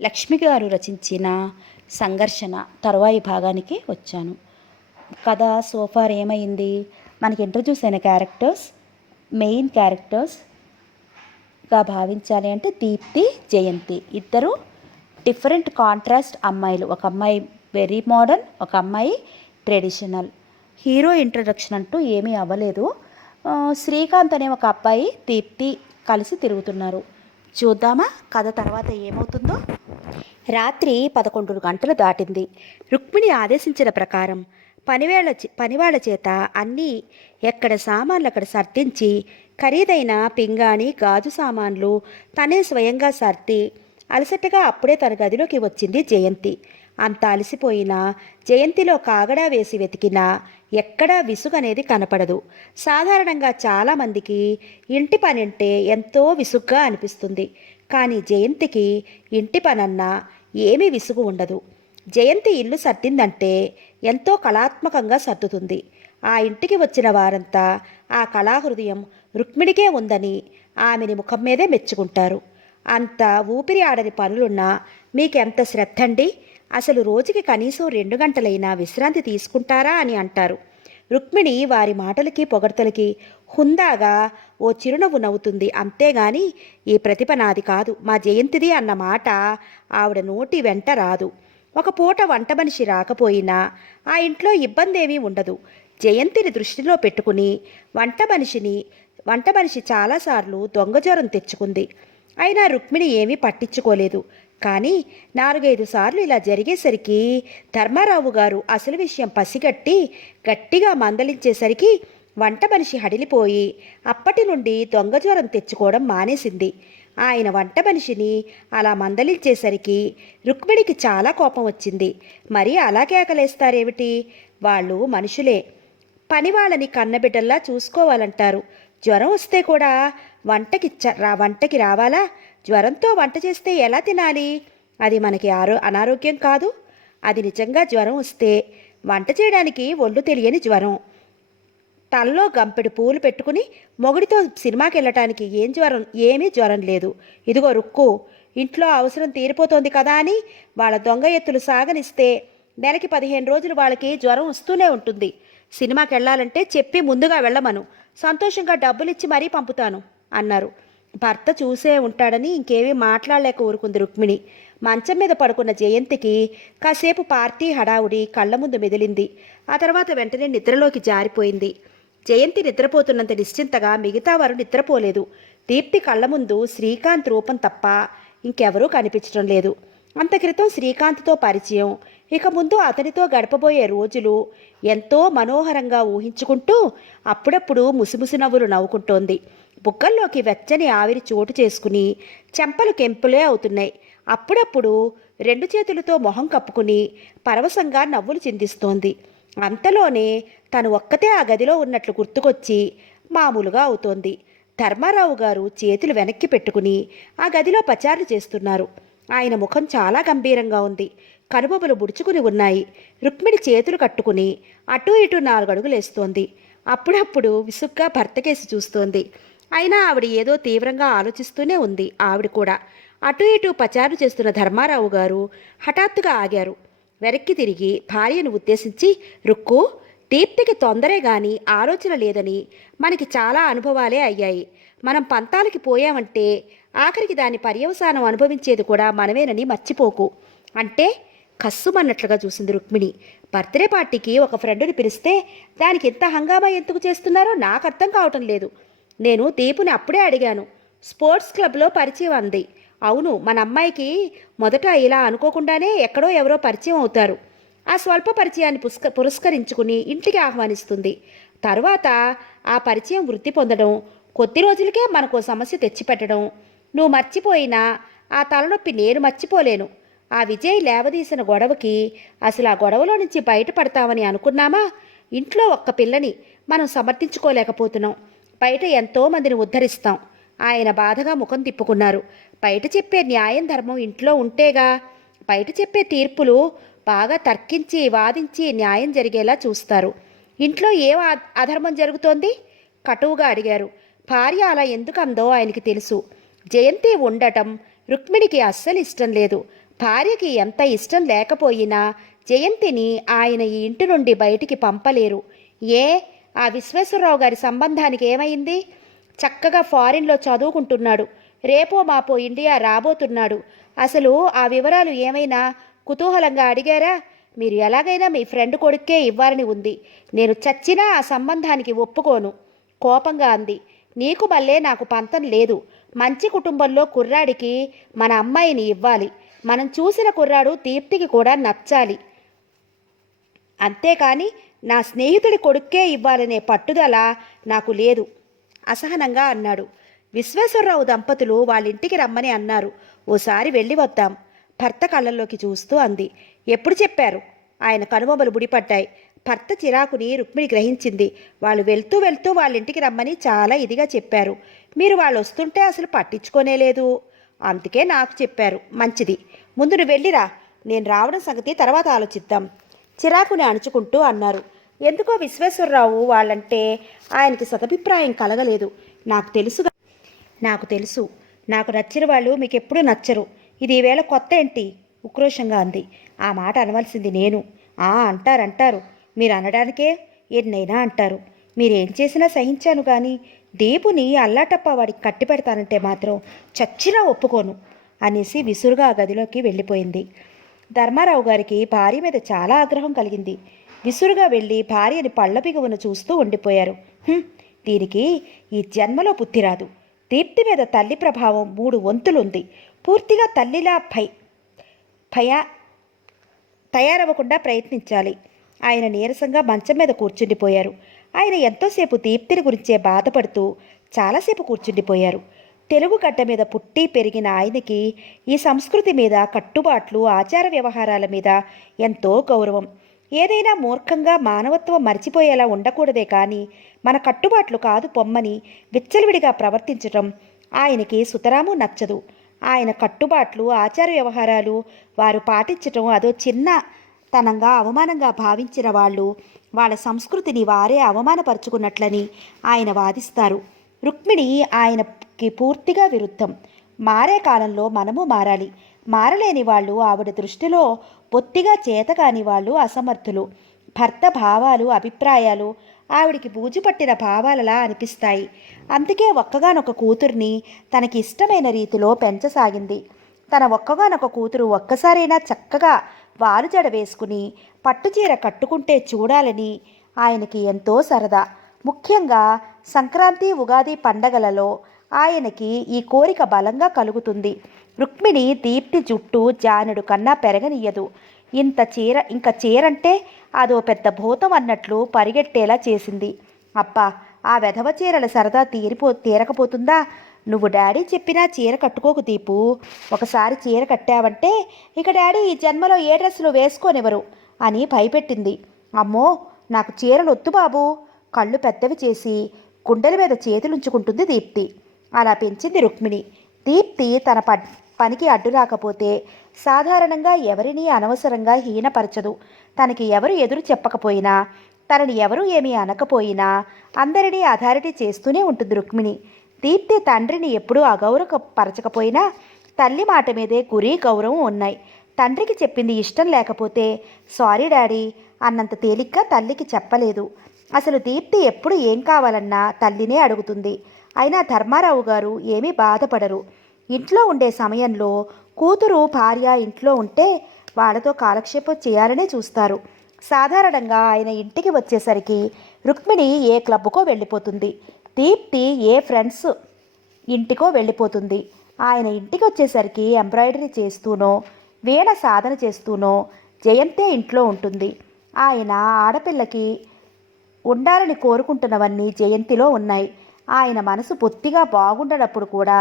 లక్ష్మి గారు రచించిన సంఘర్షణ తరువాయి భాగానికి వచ్చాను. కథ సోఫార్ ఏమైంది, మనకి ఇంట్రడ్యూస్ అయిన క్యారెక్టర్స్, మెయిన్ క్యారెక్టర్స్గా భావించాలి అంటే దీప్తి, జయంతి ఇద్దరు డిఫరెంట్ కాంట్రాస్ట్ అమ్మాయిలు. ఒక అమ్మాయి వెరీ మోడర్న్, ఒక అమ్మాయి ట్రెడిషనల్. హీరో ఇంట్రడక్షన్ అంటూ ఏమీ అవ్వలేదు. శ్రీకాంత్ అనే ఒక అబ్బాయి, దీప్తి కలిసి తిరుగుతున్నారు. చూద్దామా కథ తర్వాత ఏమవుతుందో. రాత్రి 11 గంటలు దాటింది. రుక్మిణి ఆదేశించిన ప్రకారం పనివాళ్ల చేత అన్నీ ఎక్కడ సామాన్లు అక్కడ సర్దించి, ఖరీదైన పింగాణి గాజు సామాన్లు తనే స్వయంగా సర్ది అలసటగా అప్పుడే తన గదిలోకి వచ్చింది జయంతి. అంత అలసిపోయినా జయంతిలో కాగడా వేసి వెతికినా ఎక్కడా విసుగనేది కనపడదు. సాధారణంగా చాలామందికి ఇంటి పనంటే ఎంతో విసుగ్గా అనిపిస్తుంది. కానీ జయంతికి ఇంటి పనన్నా ఏమీ విసుగు ఉండదు. జయంతి ఇల్లు సర్దిందంటే ఎంతో కళాత్మకంగా సర్దుతుంది. ఆ ఇంటికి వచ్చిన వారంతా ఆ కళాహృదయం రుక్మిణికే ఉందని ఆమెని ముఖం మీదే మెచ్చుకుంటారు. అంత ఊపిరి ఆడని పనులున్నా మీకెంత శ్రద్ధండి, అసలు రోజుకి కనీసం 2 గంటలైనా విశ్రాంతి తీసుకుంటారా అని అంటారు. రుక్మిణి వారి మాటలకి పొగడ్తలకి హుందాగా ఓ చిరునవ్వు నవ్వుతుంది. అంతేగాని ఈ ప్రతిభ నాది కాదు, మా జయంతిది అన్న మాట ఆవిడ నోటి వెంట రాదు. ఒక పూట వంట మనిషి రాకపోయినా ఆ ఇంట్లో ఇబ్బంది ఏమీ ఉండదు. జయంతిని దృష్టిలో పెట్టుకుని వంట మనిషి చాలాసార్లు దొంగజ్వరం తెచ్చుకుంది. అయినా రుక్మిణి ఏమీ పట్టించుకోలేదు. కానీ 4-5 సార్లు ఇలా జరిగేసరికి ధర్మారావు గారు అసలు విషయం పసిగట్టి గట్టిగా మందలించేసరికి వంట మనిషి హడిలిపోయి అప్పటి నుండి దొంగజ్వరం తెచ్చుకోవడం మానేసింది. ఆయన వంట మనిషిని అలా మందలించేసరికి రుక్మిణికి చాలా కోపం వచ్చింది. మరి అలా కేకలేస్తారేమిటి, వాళ్ళు మనుషులే, పని వాళ్ళని కన్నబిడ్డల్లా చూసుకోవాలంటారు. జ్వరం వస్తే కూడా వంటకి రావాలా? జ్వరంతో వంట చేస్తే ఎలా తినాలి? అది మనకి అనారోగ్యం కాదు. అది నిజంగా జ్వరం వస్తే వంట చేయడానికి ఒళ్ళు తెలియని జ్వరం. తల్లో గంపెడు పూలు పెట్టుకుని మొగుడితో సినిమాకి వెళ్ళటానికి ఏమీ జ్వరం లేదు. ఇదిగో రుక్కు, ఇంట్లో అవసరం తీరిపోతోంది కదా అని వాళ్ళ దొంగ ఎత్తులు సాగనిస్తే నెలకి 15 రోజులు వాళ్ళకి జ్వరం వస్తూనే ఉంటుంది. సినిమాకి వెళ్ళాలంటే చెప్పి ముందుగా వెళ్ళమను, సంతోషంగా డబ్బులిచ్చి మరీ పంపుతాను అన్నారు. భర్త చూసే ఉంటాడని ఇంకేమీ మాట్లాడలేక ఊరుకుంది రుక్మిణి. మంచం మీద పడుకున్న జయంతికి కాసేపు పార్టీ హడావుడి కళ్ళ ముందు మెదిలింది. ఆ తర్వాత వెంటనే నిద్రలోకి జారిపోయింది. జయంతి నిద్రపోతున్నంత నిశ్చింతగా మిగతా వారు నిద్రపోలేదు. దీప్తి కళ్ళ ముందు శ్రీకాంత్ రూపం తప్ప ఇంకెవరూ కనిపించడం లేదు. అంత క్రితం శ్రీకాంత్తో పరిచయం, ఇక ముందు అతనితో గడపబోయే రోజులు ఎంతో మనోహరంగా ఊహించుకుంటూ అప్పుడప్పుడు ముసిముసి నవ్వులు నవ్వుకుంటోంది. బుగ్గల్లోకి వెచ్చని ఆవిరి చోటు చేసుకుని చెంపలు కెంపులే అవుతున్నాయి. అప్పుడప్పుడు 2 చేతులతో మొహం కప్పుకుని పరవశంగా నవ్వులు చిందిస్తోంది. అంతలోనే తను ఒక్కతే ఆ గదిలో ఉన్నట్లు గుర్తుకొచ్చి మామూలుగా అవుతోంది. ధర్మారావు గారు చేతులు వెనక్కి పెట్టుకుని ఆ గదిలో పచారులు చేస్తున్నారు. ఆయన ముఖం చాలా గంభీరంగా ఉంది. కనుబొమ్మలు ముడుచుకుని ఉన్నాయి. రుక్మిణి చేతులు కట్టుకుని అటూ ఇటూ 4 అడుగులేస్తోంది. అప్పుడప్పుడు విసుగ్గా భర్తకేసి చూస్తోంది. అయినా ఆవిడ ఏదో తీవ్రంగా ఆలోచిస్తూనే ఉంది. ఆవిడ కూడా అటూ ఇటూ పచారు చేస్తున్న ధర్మారావు గారు హఠాత్తుగా ఆగారు. వెనక్కి తిరిగి భార్యను ఉద్దేశించి, రుక్కు, దీప్తికి తొందరే గాని ఆలోచన లేదని మనకి చాలా అనుభవాలే అయ్యాయి. మనం పంతాలకి పోయామంటే ఆఖరికి దాని పర్యవసానం అనుభవించేది కూడా మనమేనని మర్చిపోకు అంటే కస్సుమన్నట్లుగా చూసింది రుక్మిణి. బర్త్డే పార్టీకి ఒక ఫ్రెండుని పిలిస్తే దానికి ఇంత హంగామా ఎందుకు చేస్తున్నారో నాకు అర్థం కావటం లేదు. నేను దీపుని అప్పుడే అడిగాను. స్పోర్ట్స్ క్లబ్లో పరిచయం అంది. అవును, మన అమ్మాయికి మొదట ఇలా అనుకోకుండానే ఎక్కడో ఎవరో పరిచయం అవుతారు. ఆ స్వల్ప పరిచయాన్ని పురస్కరించుకుని ఇంటికి ఆహ్వానిస్తుంది. తరువాత ఆ పరిచయం వృద్ధి పొందడం, కొద్ది రోజులకే మనకు సమస్య తెచ్చిపెట్టడం. నువ్వు మర్చిపోయినా ఆ తలనొప్పి నేను మర్చిపోలేను. ఆ విజయ్ లేవదీసిన గొడవకి అసలు ఆ గొడవలో నుంచి బయటపడతామని అనుకున్నామా? ఇంట్లో ఒక్క పిల్లని మనం సమర్థించుకోలేకపోతున్నాం. బయట ఎంతోమందిని ఉద్ధరిస్తాం. ఆయన బాధగా ముఖం తిప్పుకున్నారు. బయట చెప్పే న్యాయం ధర్మం ఇంట్లో ఉంటేగా. బయట చెప్పే తీర్పులు బాగా తర్కించి వాదించి న్యాయం జరిగేలా చూస్తారు. ఇంట్లో ఏం అధర్మం జరుగుతోంది? కటువుగా అడిగారు. భార్య అలా ఎందుకు అందో ఆయనకి తెలుసు. జయంతి ఉండటం రుక్మిణికి అస్సలు ఇష్టం లేదు. భార్యకి ఎంత ఇష్టం లేకపోయినా జయంతిని ఆయన ఈ ఇంటి నుండి బయటికి పంపలేరు. ఏ ఆ విశ్వేశ్వరరావు గారి సంబంధానికి ఏమైంది? చక్కగా ఫారిన్లో చదువుకుంటున్నాడు, రేపో మాపో ఇండియా రాబోతున్నాడు. అసలు ఆ వివరాలు ఏమైనా కుతూహలంగా అడిగారా? మీరు ఎలాగైనా మీ ఫ్రెండ్ కొడుక్కే ఇవ్వాలని ఉంది. నేను చచ్చినా ఆ సంబంధానికి ఒప్పుకోను, కోపంగా అంది. నీకు మళ్ళీ నాకు పంతం లేదు. మంచి కుటుంబంలో కుర్రాడికి మన అమ్మాయిని ఇవ్వాలి. మనం చూసిన కుర్రాడు దీప్తికి కూడా నచ్చాలి. అంతేకాని నా స్నేహితుడి కొడుక్కే ఇవ్వాలనే పట్టుదల నాకు లేదు, అసహనంగా అన్నాడు. విశ్వేశ్వరరావు దంపతులు వాళ్ళింటికి రమ్మని అన్నారు. ఓసారి వెళ్ళి వద్దాం, భర్త కళ్ళల్లోకి చూస్తూ అంది. ఎప్పుడు చెప్పారు? ఆయన కనుబొమ్మలు ముడిపడ్డాయి. భర్త చిరాకుని రుక్మిణి గ్రహించింది. వాళ్ళు వెళ్తూ వెళ్తూ వాళ్ళింటికి రమ్మని చాలా ఇదిగా చెప్పారు. మీరు వాళ్ళు వస్తుంటే అసలు పట్టించుకోనేలేదు. అందుకే నాకు చెప్పారు. మంచిది, ముందు నువ్వు వెళ్ళిరా, నేను రావడం సంగతి తర్వాత ఆలోచిద్దాం, చిరాకుని అణుచుకుంటూ అన్నారు. ఎందుకో విశ్వేశ్వరరావు వాళ్ళంటే ఆయనకి సదభిప్రాయం కలగలేదు. నాకు తెలుసు, నాకు నచ్చిన వాళ్ళు మీకు ఎప్పుడూ నచ్చరు. ఇది ఈవేళ కొత్త ఏంటి? ఉక్రోషంగా అంది. ఆ మాట అనవలసింది నేను. అంటారు, మీరు అనడానికే ఎన్నైనా అంటారు. మీరేం చేసినా సహించాను, కానీ దీపుని అల్లాటప్ప వాడికి కట్టి పెడతానంటే మాత్రం చచ్చినా ఒప్పుకోను అనేసి విసురుగా ఆ గదిలోకి వెళ్ళిపోయింది. ధర్మారావు గారికి భార్య మీద చాలా ఆగ్రహం కలిగింది. విసురుగా వెళ్ళి భార్యని పళ్ళ బిగువను చూస్తూ ఉండిపోయారు. దీనికి ఈ జన్మలో బుద్ధి రాదు. దీప్తి మీద తల్లి ప్రభావం 3 వంతులుంది. పూర్తిగా తల్లిలా తయారవ్వకుండా ప్రయత్నించాలి. ఆయన నీరసంగా మంచం మీద కూర్చుండిపోయారు. ఆయన ఎంతోసేపు దీప్తిని గురించే బాధపడుతూ చాలాసేపు కూర్చుండిపోయారు. తెలుగు గడ్డ మీద పుట్టి పెరిగిన ఆయనకి ఈ సంస్కృతి మీద, కట్టుబాట్లు, ఆచార వ్యవహారాల మీద ఎంతో గౌరవం. ఏదైనా మూర్ఖంగా మానవత్వం మర్చిపోయేలా ఉండకూడదే కానీ మన కట్టుబాట్లు కాదు పొమ్మని విచ్చలవిడిగా ప్రవర్తించటం ఆయనకి సుతరాము నచ్చదు. ఆయన కట్టుబాట్లు, ఆచార వ్యవహారాలు వారు పాటించటం అదో చిన్నతనంగా, అవమానంగా భావించిన వాళ్ళు వాళ్ళ సంస్కృతిని వారే అవమానపరుచుకున్నట్లని ఆయన వాదిస్తారు. రుక్మిణి ఆయనకి పూర్తిగా విరుద్ధం. మారే కాలంలో మనము మారాలి. మారలేని వాళ్ళు ఆవిడ దృష్టిలో బొత్తిగా చేతకాని వాళ్ళు, అసమర్థులు. భర్త భావాలు, అభిప్రాయాలు ఆవిడికి బూజు పట్టిన భావాలలా అనిపిస్తాయి. అందుకే ఒక్కగానొక కూతుర్ని తనకి ఇష్టమైన రీతిలో పెంచసాగింది. తన ఒక్కగానొక కూతురు ఒక్కసారైనా చక్కగా వాలుజడ వేసుకుని పట్టుచీర కట్టుకుంటే చూడాలని ఆయనకి ఎంతో సరదా. ముఖ్యంగా సంక్రాంతి, ఉగాది పండగలలో ఆయనకి ఈ కోరిక బలంగా కలుగుతుంది. రుక్మిణి దీప్తి జుట్టు జానుడు కన్నా పెరగనియ్యదు. ఇంకా చీరంటే అదో పెద్ద భూతం అన్నట్లు పరిగెట్టేలా చేసింది. అబ్బా, ఆ వెధవ చీరల సరదా తీరకపోతుందా? నువ్వు డాడీ చెప్పినా చీర కట్టుకోకు దీపు. ఒకసారి చీర కట్టావంటే ఇక డాడీ ఈ జన్మలో ఏ డ్రెస్సులు వేసుకోనివ్వరు అని భయపెట్టింది. అమ్మో, నాకు చీరలు వద్దు బాబు. కళ్ళు పెద్దవి చేసి గుండెల మీద చేతులుంచుకుంటుంది దీప్తి. అలా పెంచింది రుక్మిణి. దీప్తి తన పనికి అడ్డు రాకపోతే సాధారణంగా ఎవరినీ అనవసరంగా హీనపరచదు. తనకి ఎవరు ఎదురు చెప్పకపోయినా, తనని ఎవరు ఏమీ అనకపోయినా అందరినీ అథారిటీ చేస్తూనే ఉంటుంది రుక్మిణి. దీప్తి తండ్రిని ఎప్పుడూ అగౌరవపరచకపోయినా తల్లి మాట మీదే గురి, గౌరవం ఉన్నాయి. తండ్రికి చెప్పింది ఇష్టం లేకపోతే సారీ డాడీ అన్నంత తేలిగ్గా తల్లికి చెప్పలేదు. అసలు దీప్తి ఎప్పుడు ఏం కావాలన్నా తల్లినే అడుగుతుంది. అయినా ధర్మారావు గారు ఏమీ బాధపడరు. ఇంట్లో ఉండే సమయంలో కూతురు, భార్య ఇంట్లో ఉంటే వాళ్ళతో కాలక్షేపం చేయాలనే చూస్తారు. సాధారణంగా ఆయన ఇంటికి వచ్చేసరికి రుక్మిణి ఏ క్లబ్కో వెళ్ళిపోతుంది. దీప్తి ఏ ఫ్రెండ్స్ ఇంటికో వెళ్ళిపోతుంది. ఆయన ఇంటికి వచ్చేసరికి ఎంబ్రాయిడరీ చేస్తూనో, వీణ సాధన చేస్తూనో జయంతే ఇంట్లో ఉంటుంది. ఆయన ఆడపిల్లకి ఉండాలని కోరుకుంటున్నవన్నీ జయంతిలో ఉన్నాయి. ఆయన మనసు బొత్తిగా బాగుండనప్పుడు కూడా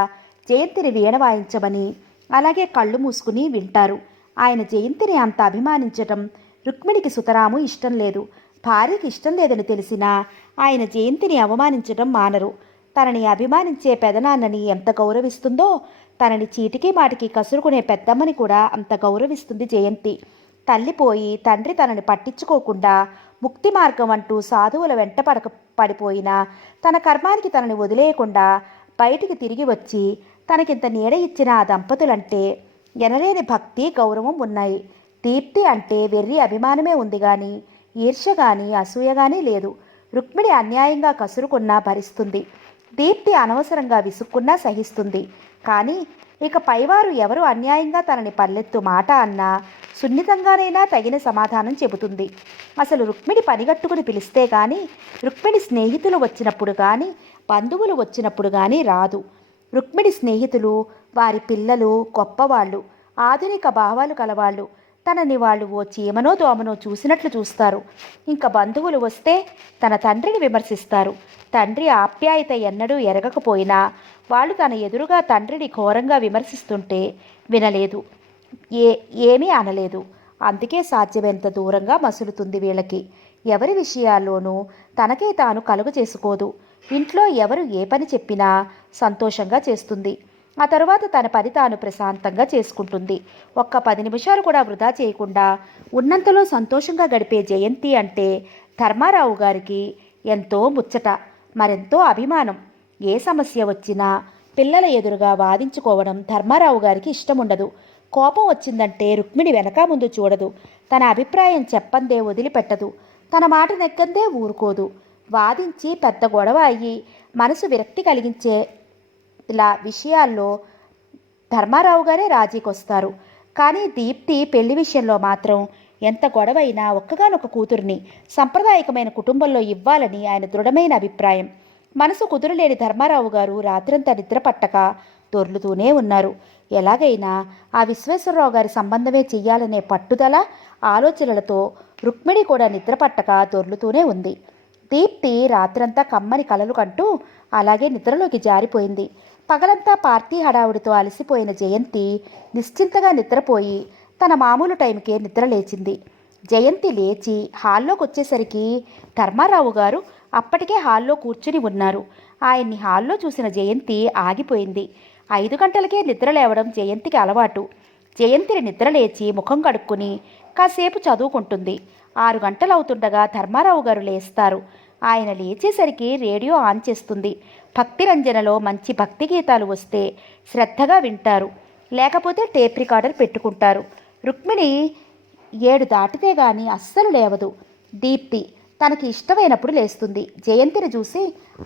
జయంతిని వీణ వాయించమని, అలాగే కళ్ళు మూసుకుని వింటారు. ఆయన జయంతిని అంత అభిమానించటం రుక్మిణికి సుతరాము ఇష్టం లేదు. భార్యకి ఇష్టం లేదని తెలిసినా ఆయన జయంతిని అవమానించడం మానరు. తనని అభిమానించే పెదనాన్నని ఎంత గౌరవిస్తుందో, తనని చీటికి మాటికి కసురుకునే పెద్దమ్మని కూడా అంత గౌరవిస్తుంది జయంతి. తల్లిపోయి తండ్రి తనని పట్టించుకోకుండా ముక్తి మార్గం అంటూ సాధువుల వెంట పడిపోయినా తన కర్మానికి తనని వదిలేయకుండా బయటికి తిరిగి వచ్చి తనకింత నీడ ఇచ్చిన ఆ దంపతులంటే ఎనలేని భక్తి గౌరవం ఉన్నాయి. దీప్తి అంటే వెర్రి అభిమానమే ఉంది గాని ఈర్ష్య గాని అసూయ గాని లేదు. రుక్మిణి అన్యాయంగా కసురుకున్నా భరిస్తుంది. దీప్తి అనవసరంగా విసుక్కున్నా సహిస్తుంది. కానీ ఇక పైవారు ఎవరు అన్యాయంగా తనని పల్లెత్తు మాట అన్నా సున్నితంగానైనా తగిన సమాధానం చెబుతుంది. అసలు రుక్మిణి పనిగట్టుకుని పిలిస్తే కానీ, రుక్మిణి స్నేహితులు వచ్చినప్పుడు కానీ, బంధువులు వచ్చినప్పుడు కానీ రాదు. రుక్మిణి స్నేహితులు, వారి పిల్లలు గొప్పవాళ్ళు, ఆధునిక భావాలు కలవాళ్ళు. తనని వాళ్ళు ఓ చీమనో దోమనో చూసినట్లు చూస్తారు. ఇంకా బంధువులు వస్తే తన తండ్రిని విమర్శిస్తారు. తండ్రి ఆప్యాయత ఎన్నడూ ఎరగకపోయినా వాళ్ళు తన ఎదురుగా తండ్రిని ఘోరంగా విమర్శిస్తుంటే వినలేదు, ఏమీ అనలేదు. అందుకే సాధ్యమెంత దూరంగా మసులుతుంది వీళ్ళకి. ఎవరి విషయాల్లోనూ తనకే తాను కలుగు చేసుకోదు. ఇంట్లో ఎవరు ఏ పని చెప్పినా సంతోషంగా చేస్తుంది. ఆ తర్వాత తన పని తాను ప్రశాంతంగా చేసుకుంటుంది. ఒక్క 10 నిమిషాలు కూడా వృధా చేయకుండా ఉన్నంతలో సంతోషంగా గడిపే జయంతి అంటే ధర్మారావు గారికి ఎంతో ముచ్చట, మరెంతో అభిమానం. ఏ సమస్య వచ్చినా పిల్లల ఎదురుగా వాదించుకోవడం ధర్మారావు గారికి ఇష్టం ఉండదు. కోపం వచ్చిందంటే రుక్మిణి వెనక ముందు చూడదు. తన అభిప్రాయం చెప్పందే వదిలిపెట్టదు. తన మాట నెగ్గందే ఊరుకోదు. వాదించి పెద్ద గొడవ అయ్యి మనసు విరక్తి కలిగించే ఇలా విషయాల్లో ధర్మారావు గారే రాజీకొస్తారు. కానీ దీప్తి పెళ్లి విషయంలో మాత్రం ఎంత గొడవైనా ఒక్కగానొక కూతుర్ని సంప్రదాయకమైన కుటుంబంలో ఇవ్వాలని ఆయన దృఢమైన అభిప్రాయం. మనసు కుదురులేని ధర్మారావు గారు రాత్రంతా నిద్ర పట్టక దొర్లుతూనే ఉన్నారు. ఎలాగైనా ఆ విశ్వేశ్వరరావు గారి సంబంధమే చెయ్యాలనే పట్టుదల ఆలోచనలతో రుక్మిణి కూడా నిద్ర పట్టక దొర్లుతూనే ఉంది. దీప్తి రాత్రంతా కమ్మని కలలు కంటూ అలాగే నిద్రలోకి జారిపోయింది. పగలంతా పార్టీ హడావుడితో అలసిపోయిన జయంతి నిశ్చింతగా నిద్రపోయి తన మామూలు టైంకే నిద్ర లేచింది. జయంతి లేచి హాల్లోకి వచ్చేసరికి ధర్మారావు గారు అప్పటికే హాల్లో కూర్చుని ఉన్నారు. ఆయన్ని హాల్లో చూసిన జయంతి ఆగిపోయింది. 5 గంటలకే నిద్ర లేవడం జయంతికి అలవాటు. జయంతిని నిద్రలేచి ముఖం కడుక్కుని కాసేపు చదువుకుంటుంది. 6 గంటలవుతుండగా ధర్మారావు గారు లేస్తారు. ఆయన లేచేసరికి రేడియో ఆన్ చేస్తుంది. భక్తి రంజనలో మంచి భక్తి గీతాలు వస్తే శ్రద్ధగా వింటారు, లేకపోతే టేప్ రికార్డర్ పెట్టుకుంటారు. రుక్మిణి 7 దాటితే గాని అస్సలు లేవదు. దీప్తి తనకి ఇష్టమైనప్పుడు లేస్తుంది. జయంతిని చూసి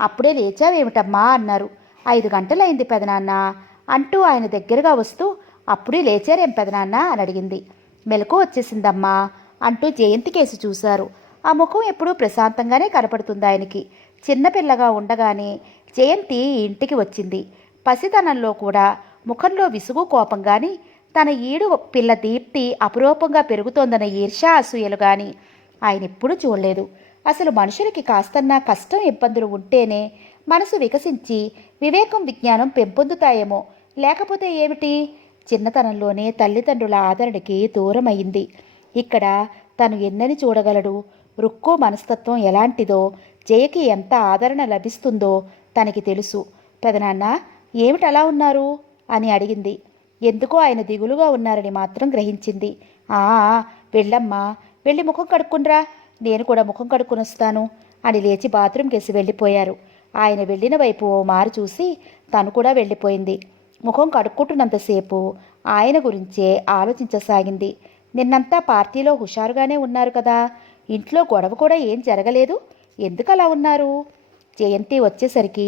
అప్పుడే లేచావేమిటమ్మా అన్నారు. 5 గంటలైంది పెదనాన్న అంటూ ఆయన దగ్గరగా వస్తూ అప్పుడే లేచారేం పెదనాన్న అని అడిగింది. మెలకు వచ్చేసిందమ్మా అంటూ జయంతి కేసు చూశారు. ఆ ముఖం ఎప్పుడూ ప్రశాంతంగానే కనపడుతుంది ఆయనకి. చిన్నపిల్లగా ఉండగానే జయంతి ఇంటికి వచ్చింది. పసితనంలో కూడా ముఖంలో విసుగు కోపం కానీ, తన ఈడు పిల్ల దీప్తి అపురూపంగా పెరుగుతోందన్న ఈర్ష్యా అసూయలు కానీ ఆయన ఎప్పుడూ చూడలేదు. అసలు మనుషులకి కాస్తన్నా కష్టం ఇబ్బందులు ఉంటేనే మనసు వికసించి వివేకం విజ్ఞానం పెంపొందుతాయేమో, లేకపోతే ఏమిటి? చిన్నతనంలోనే తల్లిదండ్రుల ఆదరణకి దూరమైంది. ఇక్కడ తను ఎన్నని చూడగలడు? రుక్కు మనస్తత్వం ఎలాంటిదో, జయకి ఎంత ఆదరణ లభిస్తుందో తనకి తెలుసు. పెదనాన్న ఏమిటలా ఉన్నారు అని అడిగింది. ఎందుకో ఆయన దిగులుగా ఉన్నారని మాత్రం గ్రహించింది. ఆ వెళ్ళమ్మా, వెళ్ళి ముఖం కడుక్కునరా, నేను కూడా ముఖం కడుక్కుని వస్తాను అని లేచి బాత్రూమ్ కేసి వెళ్ళిపోయారు. ఆయన వెళ్ళిన వైపు ఓ మారు చూసి తను కూడా వెళ్ళిపోయింది. ముఖం కడుక్కుంటున్నంతసేపు ఆయన గురించే ఆలోచించసాగింది. నిన్నంతా పార్టీలో హుషారుగానే ఉన్నారు కదా, ఇంట్లో గొడవ కూడా ఏం జరగలేదు, ఎందుకు అలా ఉన్నారు? జయంతి వచ్చేసరికి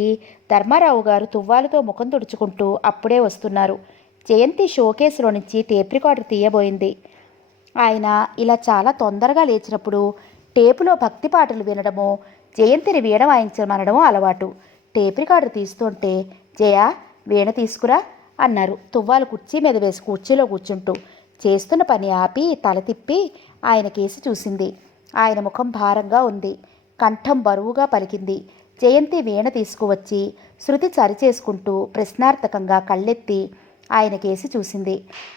ధర్మారావు గారు తువ్వాలుతో ముఖం తుడుచుకుంటూ అప్పుడే వస్తున్నారు. జయంతి షోకేసులో నుంచి టేప్ రికార్డర్ తీయబోయింది. ఆయన ఇలా చాలా తొందరగా లేచినప్పుడు టేపులో భక్తి పాటలు వినడమో, జయంతిని వీణ వాయించమనడమో అలవాటు. టేప్ రికార్డర్ తీస్తుంటే జయ వీణ తీసుకురా అన్నారు తువ్వాలు కుర్చీ మీద వేసి కుర్చీలో కూర్చుంటూ. చేస్తున్న పని ఆపి తల తిప్పి ఆయన కేసి చూసింది. ఆయన ముఖం భారంగా ఉంది. కంఠం బరువుగా పలికింది. జయంతి వీణ తీసుకువచ్చి శృతి సరిచేసుకుంటూ ప్రశ్నార్థకంగా కళ్ళెత్తి ఆయన కేసి చూసింది.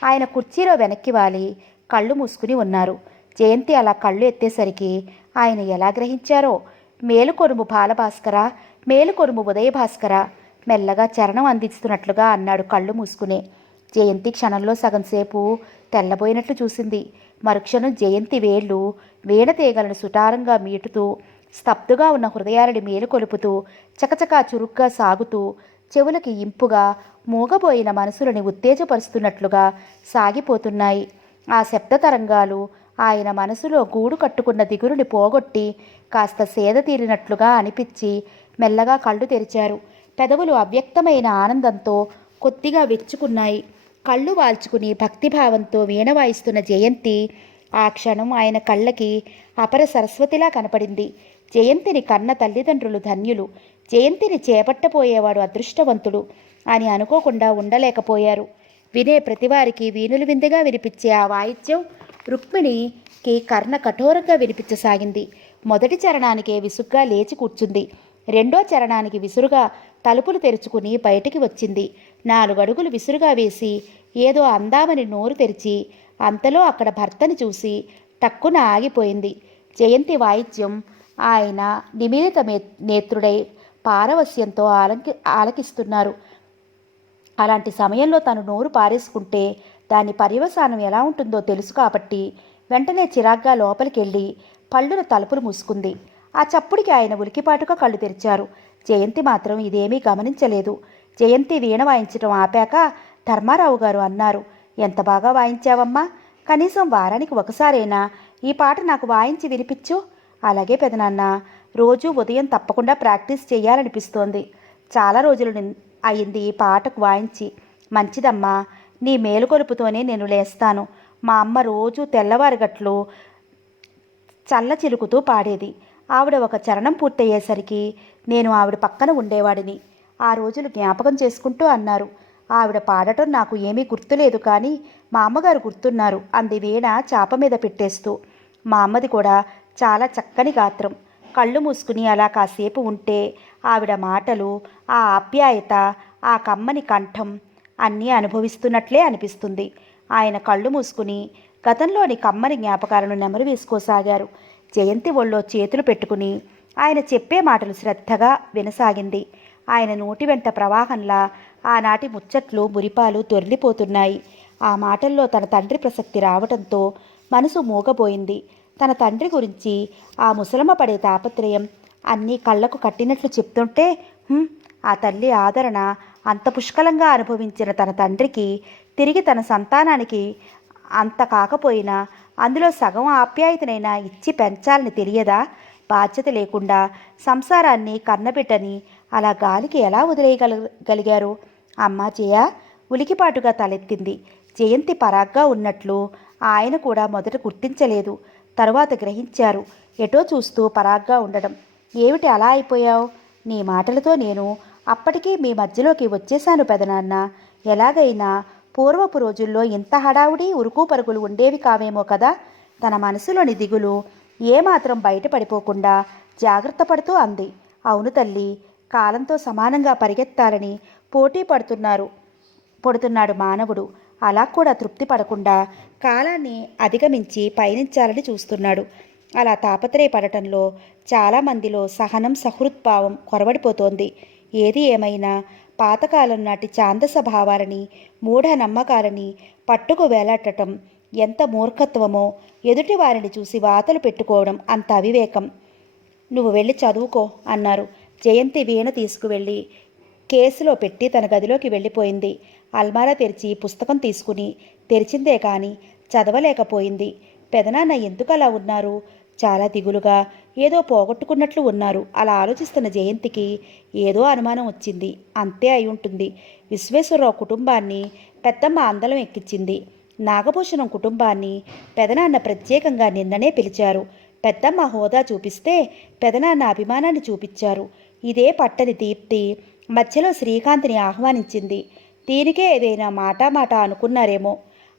ఆయన కుర్చీలో వెనక్కి వాలి కళ్ళు మూసుకుని ఉన్నారు. జయంతి అలా కళ్ళు ఎత్తేసరికి ఆయన ఎలా గ్రహించారో, మేలుకొరుము బాలభాస్కర, మేలుకొరుము ఉదయభాస్కర మెల్లగా చరణం అందిస్తున్నట్లుగా అన్నాడు కళ్ళు మూసుకునే. జయంతి క్షణంలో సగం సేపు తెల్లబోయినట్లు చూసింది. మరుక్షణం జయంతి వేళ్ళు వీణ తీగలను సుటారంగా మీటుతూ స్తబ్దుగా ఉన్న హృదయాలని మేలుకొలుపుతూ చకచకా చురుగ్గా సాగుతూ చెవులకి ఇంపుగా, మూగబోయిన మనసులని ఉత్తేజపరుస్తున్నట్లుగా సాగిపోతున్నాయి. ఆ శబ్ద తరంగాలు ఆయన మనసులో గూడు కట్టుకున్న దిగురుని పోగొట్టి కాస్త సేద తీరినట్లుగా అనిపించి మెల్లగా కళ్ళు తెరిచారు. పెదవులు అవ్యక్తమైన ఆనందంతో కొద్దిగా వెచ్చుకున్నాయి. కళ్ళు వాల్చుకుని భక్తిభావంతో వీణ వాయిస్తున్న జయంతి ఆ క్షణం ఆయన కళ్ళకి అపర సరస్వతిలా కనపడింది. జయంతిని కన్న తల్లిదండ్రులు ధన్యులు. జయంతిని చేపట్టపోయేవాడు అదృష్టవంతుడు అని అనుకోకుండా ఉండలేకపోయారు. వినే ప్రతివారికి వీణులు విందుగా వినిపించే ఆ వాయిద్యం రుక్మిణికి కర్ణ కఠోరంగా వినిపించసాగింది. మొదటి చరణానికే విసుగ్గా లేచి కూర్చుంది. రెండో చరణానికి విసురుగా తలుపులు తెరుచుకుని బయటికి వచ్చింది. 4 అడుగులు విసురుగా వేసి ఏదో అందామని నోరు తెరిచి అంతలో అక్కడ భర్తని చూసి టక్కున ఆగిపోయింది. జయంతి వాయిద్యం ఆయన నిమిలిత నేత్రుడై పారవస్యంతో ఆలకిస్తున్నారు. అలాంటి సమయంలో తను నోరు పారేసుకుంటే దాని పర్యవసానం ఎలా ఉంటుందో తెలుసు కాబట్టి వెంటనే చిరాగ్గా లోపలికి వెళ్ళి పళ్ళున తలుపులు మూసుకుంది. ఆ చప్పుడికి ఆయన ఉలికిపాటుగా కళ్ళు తెరిచారు. జయంతి మాత్రం ఇదేమీ గమనించలేదు. జయంతి వీణ వాయించడం ఆపాక ధర్మారావు గారు అన్నారు, ఎంత బాగా వాయించావమ్మా, కనీసం వారానికి ఒకసారైనా ఈ పాట నాకు వాయించి వినిపించు. అలాగే పెదనాన్న, రోజు ఉదయం తప్పకుండా ప్రాక్టీస్ చేయాలనిపిస్తోంది. చాలా రోజులు అయింది ఈ పాటకు వాయించి. మంచిదమ్మా, నీ మేలుకొలుపుతోనే నేను లేస్తాను. మా అమ్మ రోజు తెల్లవారుగట్లు చల్ల చిలుకుతూ పాడేది. ఆవిడ ఒక చరణం పూర్తయ్యేసరికి నేను ఆవిడ పక్కన ఉండేవాడిని. ఆ రోజులు జ్ఞాపకం చేసుకుంటూ అన్నారు, ఆవిడ పాడటం నాకు ఏమీ గుర్తులేదు, కానీ మా అమ్మగారు గుర్తున్నారు అంది వీణ చాప మీద పెట్టేస్తూ. మా అమ్మది కూడా చాలా చక్కని గాత్రం. కళ్ళు మూసుకుని అలా కాసేపు ఉంటే ఆవిడ మాటలు, ఆ ఆప్యాయత, ఆ కమ్మని కంఠం అన్నీ అనుభవిస్తున్నట్లే అనిపిస్తుంది. ఆయన కళ్ళు మూసుకుని గతంలోని కమ్మని జ్ఞాపకాలను నెమరు వేసుకోసాగారు. జయంతి ఒళ్ళో చేతులు పెట్టుకుని ఆయన చెప్పే మాటలు శ్రద్ధగా వినసాగింది. ఆయన నోటి వెంట ప్రవాహంలా ఆనాటి ముచ్చట్లు మురిపాలు దొర్లిపోతున్నాయి. ఆ మాటల్లో తన తండ్రి ప్రసక్తి రావటంతో మనసు మూగబోయింది. తన తండ్రి గురించి ఆ ముసలమ్మ పడే తాపత్రయం అన్నీ కళ్ళకు కట్టినట్లు చెప్తుంటే ఆ తల్లి ఆదరణ అంత పుష్కలంగా అనుభవించిన తన తండ్రికి తిరిగి తన సంతానానికి అంత కాకపోయినా అందులో సగం ఆప్యాయతనైనా ఇచ్చి పెంచాలని తెలియదా? బాధ్యత లేకుండా సంసారాన్ని కన్నబిడ్డని అలా గాలికి ఎలా వదిలేయగలిగారు? అమ్మా జయ ఉలికిపాటుగా తలెత్తింది. జయంతి పరాగ్గా ఉన్నట్లు ఆయన కూడా మొదట గుర్తించలేదు. తరువాత గ్రహించారు. ఎటో చూస్తూ పరాగ్గా ఉండడం. ఏమిటి అలా అయిపోయావు? నీ మాటలతో నేను అప్పటికీ మీ మధ్యలోకి వచ్చేశాను పెదనాన్న. ఎలాగైనా పూర్వపు రోజుల్లో ఇంత హడావుడి ఉరుకు పరుగులు ఉండేవి కావేమో కదా. తన మనసులోని దిగులు ఏమాత్రం బయటపడిపోకుండా జాగ్రత్త పడుతూ అంది. అవును తల్లి, కాలంతో సమానంగా పరిగెత్తాలని పోటీ పడుతున్నాడు మానవుడు. అలా కూడా తృప్తి పడకుండా కాలాన్ని అధిగమించి పయనించాలని చూస్తున్నాడు. అలా తాపత్రయపడటంలో చాలామందిలో సహనం, సహృద్భావం కొరవడిపోతోంది. ఏది ఏమైనా పాతకాలం నాటి ఛాందస భావాలని, మూఢ నమ్మకాలని పట్టుకు వేలాడటం ఎంత మూర్ఖత్వమో, ఎదుటి వారిని చూసి వాతలు పెట్టుకోవడం అంత అవివేకం. నువ్వు వెళ్ళి చదువుకో అన్నారు. జయంతి వీణ తీసుకువెళ్ళి కేసులో పెట్టి తన గదిలోకి వెళ్ళిపోయింది. అల్మారా తెరిచి పుస్తకం తీసుకుని తెరిచిందే కానీ చదవలేకపోయింది. పెదనాన్న ఎందుకు అలా ఉన్నారు? చాలా దిగులుగా, ఏదో పోగొట్టుకున్నట్లు ఉన్నారు. అలా ఆలోచిస్తున్న జయంతికి ఏదో అనుమానం వచ్చింది. అంతే అయి ఉంటుంది. విశ్వేశ్వరరావు కుటుంబాన్ని పెద్దమ్మ అందలం ఎక్కించింది. నాగభూషణం కుటుంబాన్ని పెదనాన్న ప్రత్యేకంగా నిన్ననే పిలిచారు. పెద్దమ్మ హోదా చూపిస్తే పెదనాన్న అభిమానాన్ని చూపించారు. ఇదే పట్టని దీప్తి మధ్యలో శ్రీకాంత్ని ఆహ్వానించింది. దీనికే ఏదైనా మాట అనుకున్నారేమో.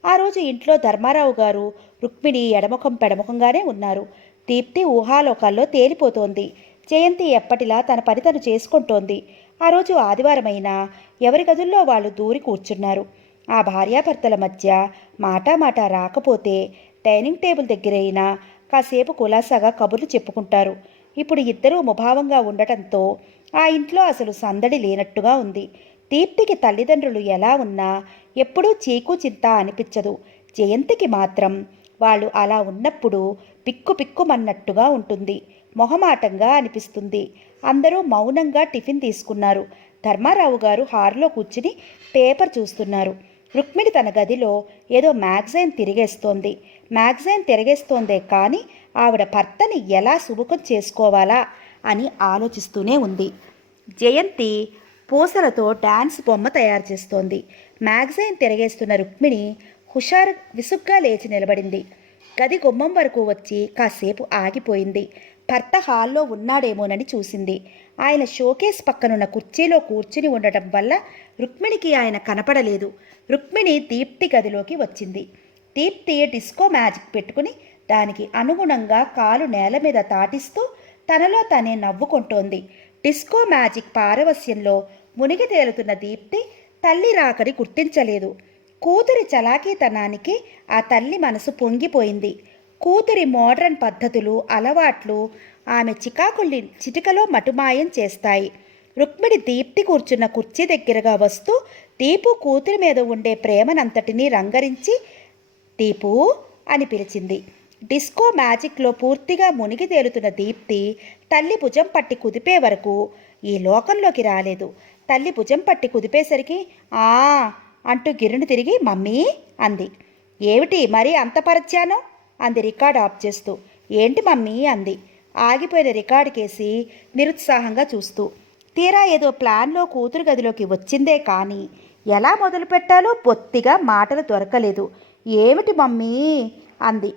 ఆ రోజు ఇంట్లో ధర్మారావు గారు, రుక్మిణి ఎడముఖం పెడముఖంగానే ఉన్నారు. దీప్తి ఊహాలోకాల్లో తేలిపోతోంది. జయంతి ఎప్పటిలా తన పని తను చేసుకుంటోంది. ఆ రోజు ఆదివారమైనా ఎవరి గదుల్లో వాళ్ళు దూరి కూర్చున్నారు. ఆ భార్యాభర్తల మధ్య మాట రాకపోతే డైనింగ్ టేబుల్ దగ్గరైనా కాసేపు కులాసాగా కబుర్లు చెప్పుకుంటారు. ఇప్పుడు ఇద్దరూ ముభావంగా ఉండటంతో ఆ ఇంట్లో అసలు సందడి లేనట్టుగా ఉంది. దీప్తికి తల్లిదండ్రులు ఎలా ఉన్నా ఎప్పుడూ చీకు చింత అనిపించదు. జయంతికి మాత్రం వాళ్ళు అలా ఉన్నప్పుడు పిక్కుమన్నట్టుగా ఉంటుంది. మొహమాటంగా అనిపిస్తుంది. అందరూ మౌనంగా టిఫిన్ తీసుకున్నారు. ధర్మారావు గారు హార్లో కూర్చుని పేపర్ చూస్తున్నారు. రుక్మిణి తన గదిలో ఏదో మ్యాగజైన్ తిరిగేస్తోందే కానీ ఆవిడ భర్తని ఎలా సుముఖం చేసుకోవాలా అని ఆలోచిస్తూనే ఉంది. జయంతి పూసలతో డాన్స్ బొమ్మ తయారు చేస్తోంది. మ్యాగజైన్ తిరగేస్తున్న రుక్మిణి విసుగ్గా లేచి నిలబడింది. గది గుమ్మం వరకు వచ్చి కాసేపు ఆగిపోయింది. భర్త హాల్లో ఉన్నాడేమోనని చూసింది. ఆయన షోకేస్ పక్కనున్న కుర్చీలో కూర్చుని ఉండటం వల్ల రుక్మిణికి ఆయన కనపడలేదు. రుక్మిణి దీప్తి గదిలోకి వచ్చింది. దీప్తి డిస్కో మ్యాజిక్ పెట్టుకుని దానికి అనుగుణంగా కాలు నేల మీద తాటిస్తూ తనలో తనే నవ్వుకుంటోంది. డిస్కో మ్యాజిక్ పారవస్యంలో మునిగి తేలుతున్న దీప్తి తల్లి రాకని గుర్తించలేదు. కూతురి చలాకీతనానికి ఆ తల్లి మనసు పొంగిపోయింది. కూతురి మోడ్రన్ పద్ధతులు, అలవాట్లు ఆమె చిటికలో మటుమాయం చేస్తాయి. రుక్మిణి దీప్తి కూర్చున్న కుర్చీ దగ్గరగా వస్తూ దీపు కూతురి మీద ఉండే ప్రేమనంతటినీ రంగరించి దీపు అని పిలిచింది. డిస్కో మ్యాజిక్లో పూర్తిగా మునిగి తేలుతున్న దీప్తి తల్లి భుజం పట్టి కుదిపే వరకు ఈ లోకంలోకి రాలేదు. తల్లి భుజం పట్టి కుదిపేసరికి ఆ అంటూ గిరును తిరిగి మమ్మీ అంది. ఏమిటి మరీ అంత పరిచానో అంది రికార్డ్ ఆఫ్ చేస్తూ. ఏంటి మమ్మీ అంది ఆగిపోయిన రికార్డు కేసి నిరుత్సాహంగా చూస్తూ. తీరా ఏదో ప్లాన్లో కూతురు గదిలోకి వచ్చిందే కానీ ఎలా మొదలు పెట్టాలో బొత్తిగా మాటలు దొరకలేదు. ఏమిటి మమ్మీ అంది.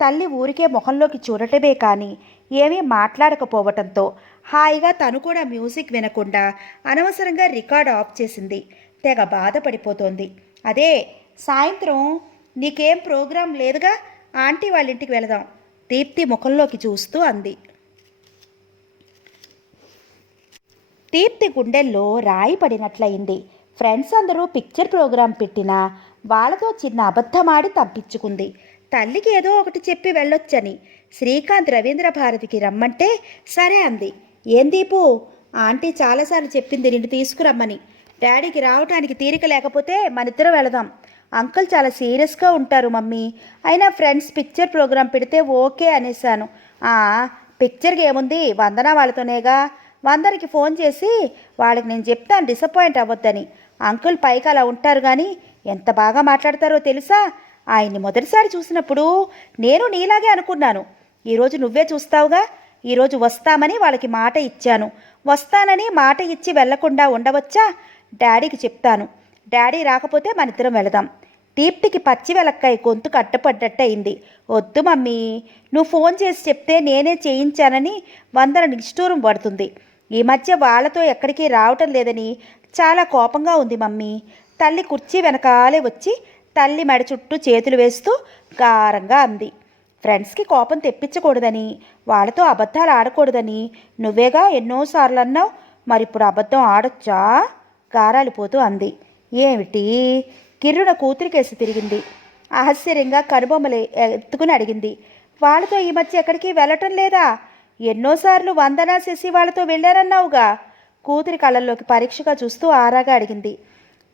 తల్లి ఊరికే మొహంలోకి చూడటమే కానీ ఏమీ మాట్లాడకపోవటంతో హాయిగా తను కూడా మ్యూజిక్ వినకుండా అనవసరంగా రికార్డ్ ఆఫ్ చేసింది. తెగ బాధపడిపోతోంది. అదే సాయంత్రం నీకేం ప్రోగ్రాం లేదుగా, ఆంటీ వాళ్ళ ఇంటికి వెళదాం దీప్తి ముఖంలోకి చూస్తూ అంది. దీప్తి గుండెల్లో రాయి పడినట్లయింది. ఫ్రెండ్స్ అందరూ పిక్చర్ ప్రోగ్రాం పెట్టినా వాళ్ళతో చిన్న అబద్ధమాడి తప్పించుకుంది. తల్లికి ఏదో ఒకటి చెప్పి వెళ్ళొచ్చని. శ్రీకాంత్ రవీంద్ర భారతికి రమ్మంటే సరే అంది. ఏం దీపు, ఆంటీ చాలాసార్లు చెప్పింది నిన్ను తీసుకురమ్మని. డాడీకి రావటానికి తీరిక లేకపోతే మనిద్దరం వెళదాం. అంకుల్ చాలా సీరియస్గా ఉంటారు మమ్మీ. అయినా ఫ్రెండ్స్ పిక్చర్ ప్రోగ్రాం పెడితే ఓకే అనేసాను. పిక్చర్కి ఏముంది, వందన వాళ్ళతోనేగా. వందరికి ఫోన్ చేసి వాళ్ళకి నేను చెప్తాను డిసప్పాయింట్ అవ్వద్దని. అంకుల్ పైకి అలా ఉంటారు కానీ ఎంత బాగా మాట్లాడతారో తెలుసా. ఆయన్ని మొదటిసారి చూసినప్పుడు నేను నీలాగే అనుకున్నాను. ఈరోజు నువ్వే చూస్తావుగా. ఈరోజు వస్తామని వాళ్ళకి మాట ఇచ్చాను. వస్తానని మాట ఇచ్చి వెళ్లకుండా ఉండవచ్చా? డాడీకి చెప్తాను. డాడీ రాకపోతే మనిద్దరం వెళదాం. దీప్తికి పచ్చి వెలక్కాయ గొంతు కట్టపడ్డట్టు అయింది. వద్దు మమ్మీ, నువ్వు ఫోన్ చేసి చెప్తే నేనే చేయించానని వందన నిష్ఠూరం పడుతుంది. ఈ మధ్య వాళ్ళతో ఎక్కడికి రావటం లేదని చాలా కోపంగా ఉంది మమ్మీ. తల్లి కుర్చీ వెనకాలే వచ్చి తల్లి మెడ చుట్టూ చేతులు వేస్తూ గారంగా అంది. ఫ్రెండ్స్కి కోపం తెప్పించకూడదని, వాళ్ళతో అబద్ధాలు ఆడకూడదని నువ్వేగా ఎన్నోసార్లు అన్నావు. మరిప్పుడు అబద్ధం ఆడొచ్చా? గారాలిపోతూ అంది. ఏమిటి? కిర్రున కూతురికేసి తిరిగింది. ఆశ్చర్యంగా కనుబొమ్మలు ఎత్తుకుని అడిగింది. వాళ్ళతో ఈ మధ్య ఎక్కడికి వెళ్ళటం లేదా? ఎన్నోసార్లు వందనా శశి వాళ్ళతో వెళ్ళారన్నావుగా. కూతురి కళ్ళల్లోకి పరీక్షగా చూస్తూ ఆరాగా అడిగింది.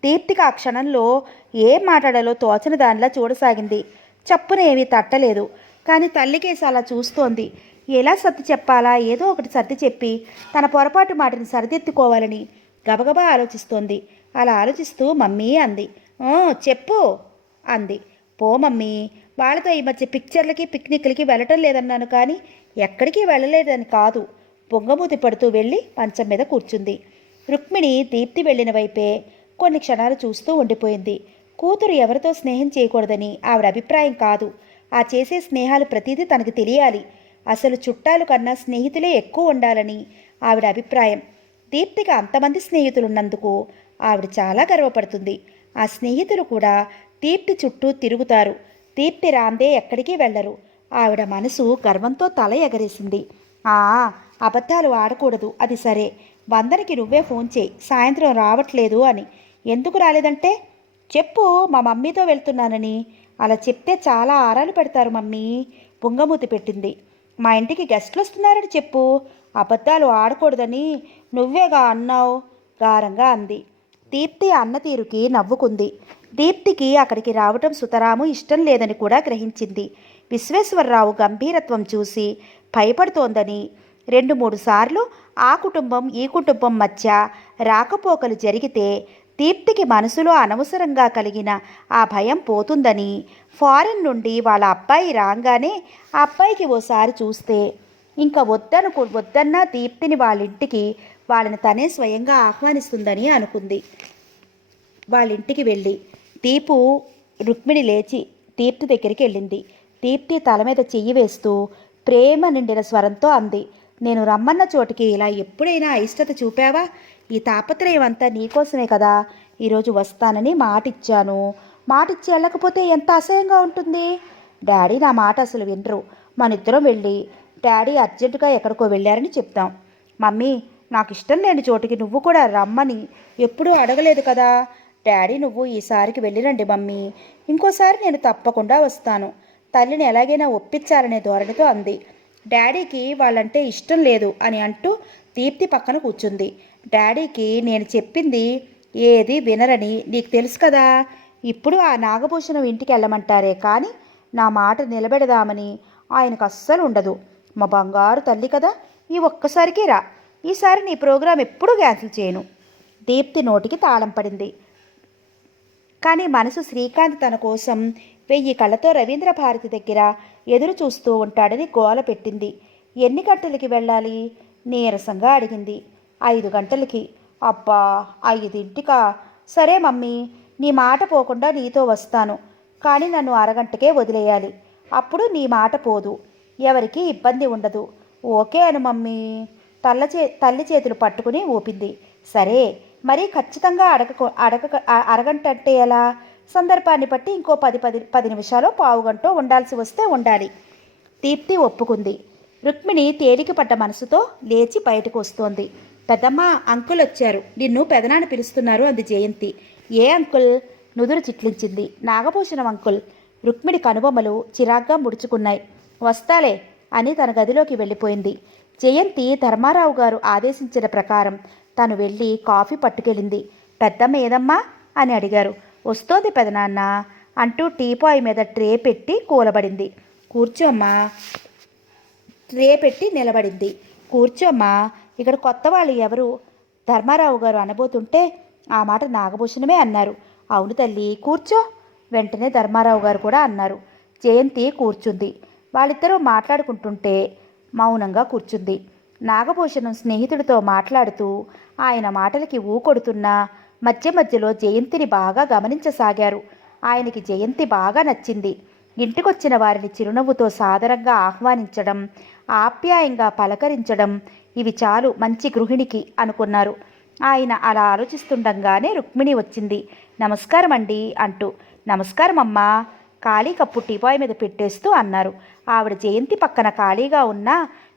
దీప్తికి ఆ క్షణంలో ఏం మాట్లాడాలో తోచని దానిలా చూడసాగింది. చప్పున ఏమీ తట్టలేదు. కానీ తల్లికేసి అలా చూస్తోంది. ఎలా సర్ది చెప్పాలా? ఏదో ఒకటి సర్ది చెప్పి తన పొరపాటు మాటని సరిదిద్దుకోవాలని గబగబా ఆలోచిస్తోంది. అలా ఆలోచిస్తూ మమ్మీ అంది. చెప్పు అంది. పో మమ్మీ, వాళ్ళతో ఈ మధ్య పిక్చర్లకి పిక్నిక్లకి వెళ్ళటం లేదన్నాను కానీ ఎక్కడికి వెళ్ళలేదని కాదు. బొంగమూతి పడుతూ వెళ్ళి మంచం మీద కూర్చుంది. రుక్మిణి దీప్తి వెళ్ళిన వైపే కొన్ని క్షణాలు చూస్తూ ఉండిపోయింది. కూతురు ఎవరితో స్నేహం చేయకూడదని ఆవిడ అభిప్రాయం కాదు. ఆ చేసే స్నేహాలు ప్రతిదీ తనకు తెలియాలి. అసలు చుట్టాలు కన్నా స్నేహితులే ఎక్కువ ఉండాలని ఆవిడ అభిప్రాయం. దీప్తికి అంతమంది స్నేహితులున్నందుకు ఆవిడ చాలా గర్వపడుతుంది. ఆ స్నేహితులు కూడా దీప్తి చుట్టూ తిరుగుతారు. దీప్తి రాందే ఎక్కడికి వెళ్ళరు. ఆవిడ మనసు గర్వంతో తల ఎగరేసింది. అబద్ధాలు ఆడకూడదు, అది సరే. వందనకి నువ్వే ఫోన్ చేయి సాయంత్రం రావట్లేదు అని. ఎందుకు రాలేదంటే చెప్పు, మా మమ్మీతో వెళ్తున్నానని. అలా చెప్తే చాలా ఆరాలు పెడతారు మమ్మీ. బుంగమూతి పెట్టింది. మా ఇంటికి గెస్టులు వస్తున్నారని చెప్పు. అబద్ధాలు ఆడకూడదని నువ్వేగా అన్నావు గారంగా అంది. దీప్తి అన్న తీరుకి నవ్వుకుంది. దీప్తికి అక్కడికి రావటం సుతరాము ఇష్టం లేదని కూడా గ్రహించింది. విశ్వేశ్వరరావు గంభీరత్వం చూసి భయపడుతోందని 2-3 సార్లు ఆ కుటుంబం ఈ కుటుంబం మధ్య రాకపోకలు జరిగితే దీప్తికి మనసులో అనవసరంగా కలిగిన ఆ భయం పోతుందని ఫారిన్ నుండి వాళ్ళ అబ్బాయి రాగానే ఆ అబ్బాయికి ఓసారి చూస్తే ఇంకా వద్దన్నా దీప్తిని వాళ్ళింటికి వాళ్ళని తనే స్వయంగా ఆహ్వానిస్తుందని అనుకుంది. వాళ్ళింటికి వెళ్ళి దీపు రుక్మిణి లేచి దీప్తి దగ్గరికి వెళ్ళింది. దీప్తి తల మీద చెయ్యి వేస్తూ ప్రేమ నిండిన స్వరంతో అంది, నేను రమ్మన్న చోటికి ఇలా ఎప్పుడైనా అయిష్టత చూపావా? ఈ తాపత్రయం అంతా నీకోసమే కదా. ఈరోజు వస్తానని మాటిచ్చాను. మాటిచ్చి వెళ్ళకపోతే ఎంత అసహ్యంగా ఉంటుంది. డాడీ నా మాట అసలు వినరు. మనిద్దరం వెళ్ళి డాడీ అర్జెంటుగా ఎక్కడికో వెళ్ళారని చెప్తాం. మమ్మీ, నాకు ఇష్టం లేని చోటికి నువ్వు కూడా రమ్మని ఎప్పుడూ అడగలేదు కదా. డాడీ నువ్వు ఈసారికి వెళ్ళిరండి మమ్మీ, ఇంకోసారి నేను తప్పకుండా వస్తాను. తల్లిని ఎలాగైనా ఒప్పించాలనే ధోరణితో అంది. డాడీకి వాళ్ళంటే ఇష్టం లేదు అని అంటూ దీప్తి పక్కన కూర్చుంది. డాడీకి నేను చెప్పింది ఏది వినరని నీకు తెలుసు కదా. ఇప్పుడు ఆ నాగభూషణం ఇంటికి వెళ్ళమంటారే కానీ నా మాట నిలబెడదామని ఆయనకు అస్సలు ఉండదు. మా బంగారు తల్లి కదా, ఈ ఒక్కసారికి రా. ఈసారి నీ ప్రోగ్రాం ఎప్పుడూ క్యాన్సిల్ చేయను. దీప్తి నోటికి తాళం పడింది. కానీ మనసు శ్రీకాంత్ తన కోసం 1000 కళ్ళతో రవీంద్ర భారతి దగ్గర ఎదురు చూస్తూ ఉంటాడని గోల పెట్టింది. ఎన్ని గంటలకి వెళ్ళాలి? నీరసంగా అడిగింది. 5 గంటలకి. అబ్బా, 5ంటికా? సరే మమ్మీ, నీ మాట పోకుండా నీతో వస్తాను. కానీ నన్ను అరగంటకే వదిలేయాలి. అప్పుడు నీ మాట పోదు, ఎవరికి ఇబ్బంది ఉండదు. ఓకే అను మమ్మీ. తల్లి చేతులు పట్టుకుని ఊపింది. సరే, మరీ ఖచ్చితంగా అరగంట అంటే ఎలా? సందర్భాన్ని బట్టి ఇంకో 10 నిమిషాలు పావుగంటో ఉండాల్సి వస్తే ఉండాలి. దీప్తి ఒప్పుకుంది. రుక్మిణి తేలిక పడ్డ మనసుతో లేచి బయటకు వస్తోంది. పెద్దమ్మ, అంకుల్ వచ్చారు, నిన్ను పెదనాన్న పిలుస్తున్నారు అంది జయంతి. ఏ అంకుల్? నుదురు చిట్లించింది. నాగభూషణం అంకుల్. రుక్మిణి కనుబొమ్మలు చిరాగ్గా ముడుచుకున్నాయి. వస్తాలే అని తన గదిలోకి వెళ్ళిపోయింది. జయంతి ధర్మారావు గారు ఆదేశించిన ప్రకారం తను వెళ్ళి కాఫీ పట్టుకెళ్ళింది. పెద్దమ్మ ఏదమ్మా అని అడిగారు. వస్తోంది పెదనాన్న అంటూ టీపాయ్ మీద ట్రే పెట్టి కూలబడింది. కూర్చోమ్మా. ట్రే పెట్టి నిలబడింది. కూర్చోమ్మా, ఇక్కడ కొత్త వాళ్ళు ఎవరు? ధర్మారావు గారు అనబోతుంటే ఆ మాట నాగభూషణమే అన్నారు. అవును తల్లి, కూర్చో. వెంటనే ధర్మారావు గారు కూడా అన్నారు. జయంతి కూర్చుంది. వాళ్ళిద్దరూ మాట్లాడుకుంటుంటే మౌనంగా కూర్చుంది. నాగభూషణం స్నేహితుడితో మాట్లాడుతూ ఆయన మాటలకి ఊకొడుతున్నా మధ్య మధ్యలో జయంతిని బాగా గమనించసాగారు. ఆయనకి జయంతి బాగా నచ్చింది. ఇంటికొచ్చిన వారిని చిరునవ్వుతో సాదరంగా ఆహ్వానించడం, ఆప్యాయంగా పలకరించడం, ఇవి చాలు మంచి గృహిణికి అనుకున్నారు. ఆయన అలా ఆలోచిస్తుండగానే రుక్మిణి వచ్చింది. నమస్కారం అండి అంటూ. నమస్కారం అమ్మా, ఖాళీ కప్పు టీపాయ్ మీద పెట్టేస్తూ అన్నారు. ఆవిడ జయంతి పక్కన ఖాళీగా ఉన్న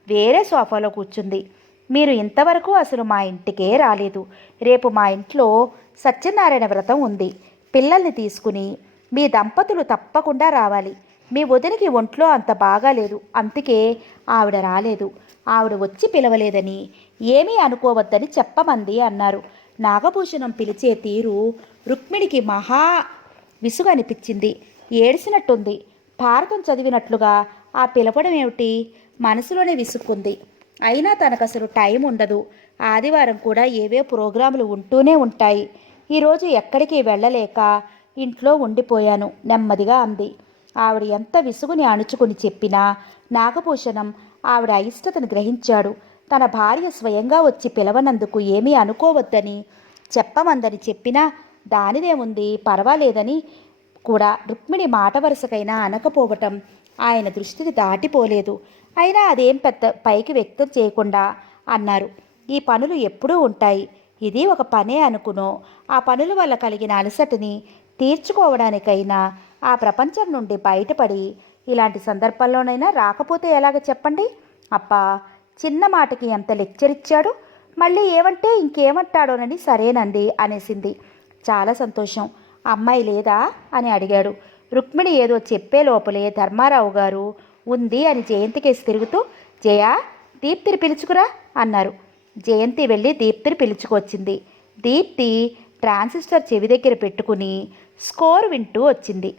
వేరే సోఫాలో కూర్చుంది. మీరు ఇంతవరకు అసలు మా ఇంటికే రాలేదు. రేపు మా ఇంట్లో సత్యనారాయణ వ్రతం ఉంది. పిల్లల్ని తీసుకుని మీ దంపతులు తప్పకుండా రావాలి. మీ వదినకి ఒంట్లో అంత బాగాలేదు, అందుకే ఆవిడ రాలేదు. ఆవిడ వచ్చి పిలవలేదని ఏమీ అనుకోవద్దని చెప్పమంది అన్నారు. నాగభూషణం పిలిచే తీరు రుక్మిణికి మహా విసుగు అనిపించింది. ఏడ్చినట్టుంది. భారతం చదివినట్లుగా ఆ పిలవడం ఏమిటి? మనసులోనే విసుక్కుంది. అయినా తనకసలు టైం ఉండదు. ఆదివారం కూడా ఏవే ప్రోగ్రాములు ఉంటూనే ఉంటాయి. ఈరోజు ఎక్కడికి వెళ్ళలేక ఇంట్లో ఉండిపోయాను నెమ్మదిగా అంది. ఆవిడ ఎంత విసుగుని అణుచుకుని చెప్పినా నాగభూషణం ఆవిడ అయిష్టతను గ్రహించాడు. తన భార్య స్వయంగా వచ్చి పిలవనందుకు ఏమీ అనుకోవద్దని చెప్పమందని చెప్పినా దానిదేముంది, పర్వాలేదని కూడా రుక్మిణి మాట వరుసకైనా అనకపోవటం ఆయన దృష్టిని దాటిపోలేదు. అయినా అదేం పెద్ద పైకి వ్యక్తం చేయకుండా అన్నారు. ఈ పనులు ఎప్పుడూ ఉంటాయి. ఇది ఒక పనే అనుకునో ఆ పనుల వల్ల కలిగిన అలసటని తీర్చుకోవడానికైనా ఆ ప్రపంచం నుండి బయటపడి ఇలాంటి సందర్భాల్లోనైనా రాకపోతే ఎలాగ చెప్పండి? అబ్బా, చిన్న మాటకి ఎంత లెక్చర్ ఇచ్చాడు. మళ్ళీ ఏమంటే ఇంకేమంటాడోనని సరేనండి అనేసింది. చాలా సంతోషం. అమ్మాయి లేదా అని అడిగాడు. రుక్మిణి ఏదో చెప్పే లోపలే ధర్మారావు గారు ఉంది అని జయంతికేసి తిరుగుతూ, జయా, దీప్తిని పిలుచుకురా అన్నారు. జయంతి వెళ్ళి దీప్తిని పిలుచుకొచ్చింది. దీప్తి ట్రాన్సిస్టర్ చెవి దగ్గర పెట్టుకుని స్కోర్ వింటూ వచ్చింది.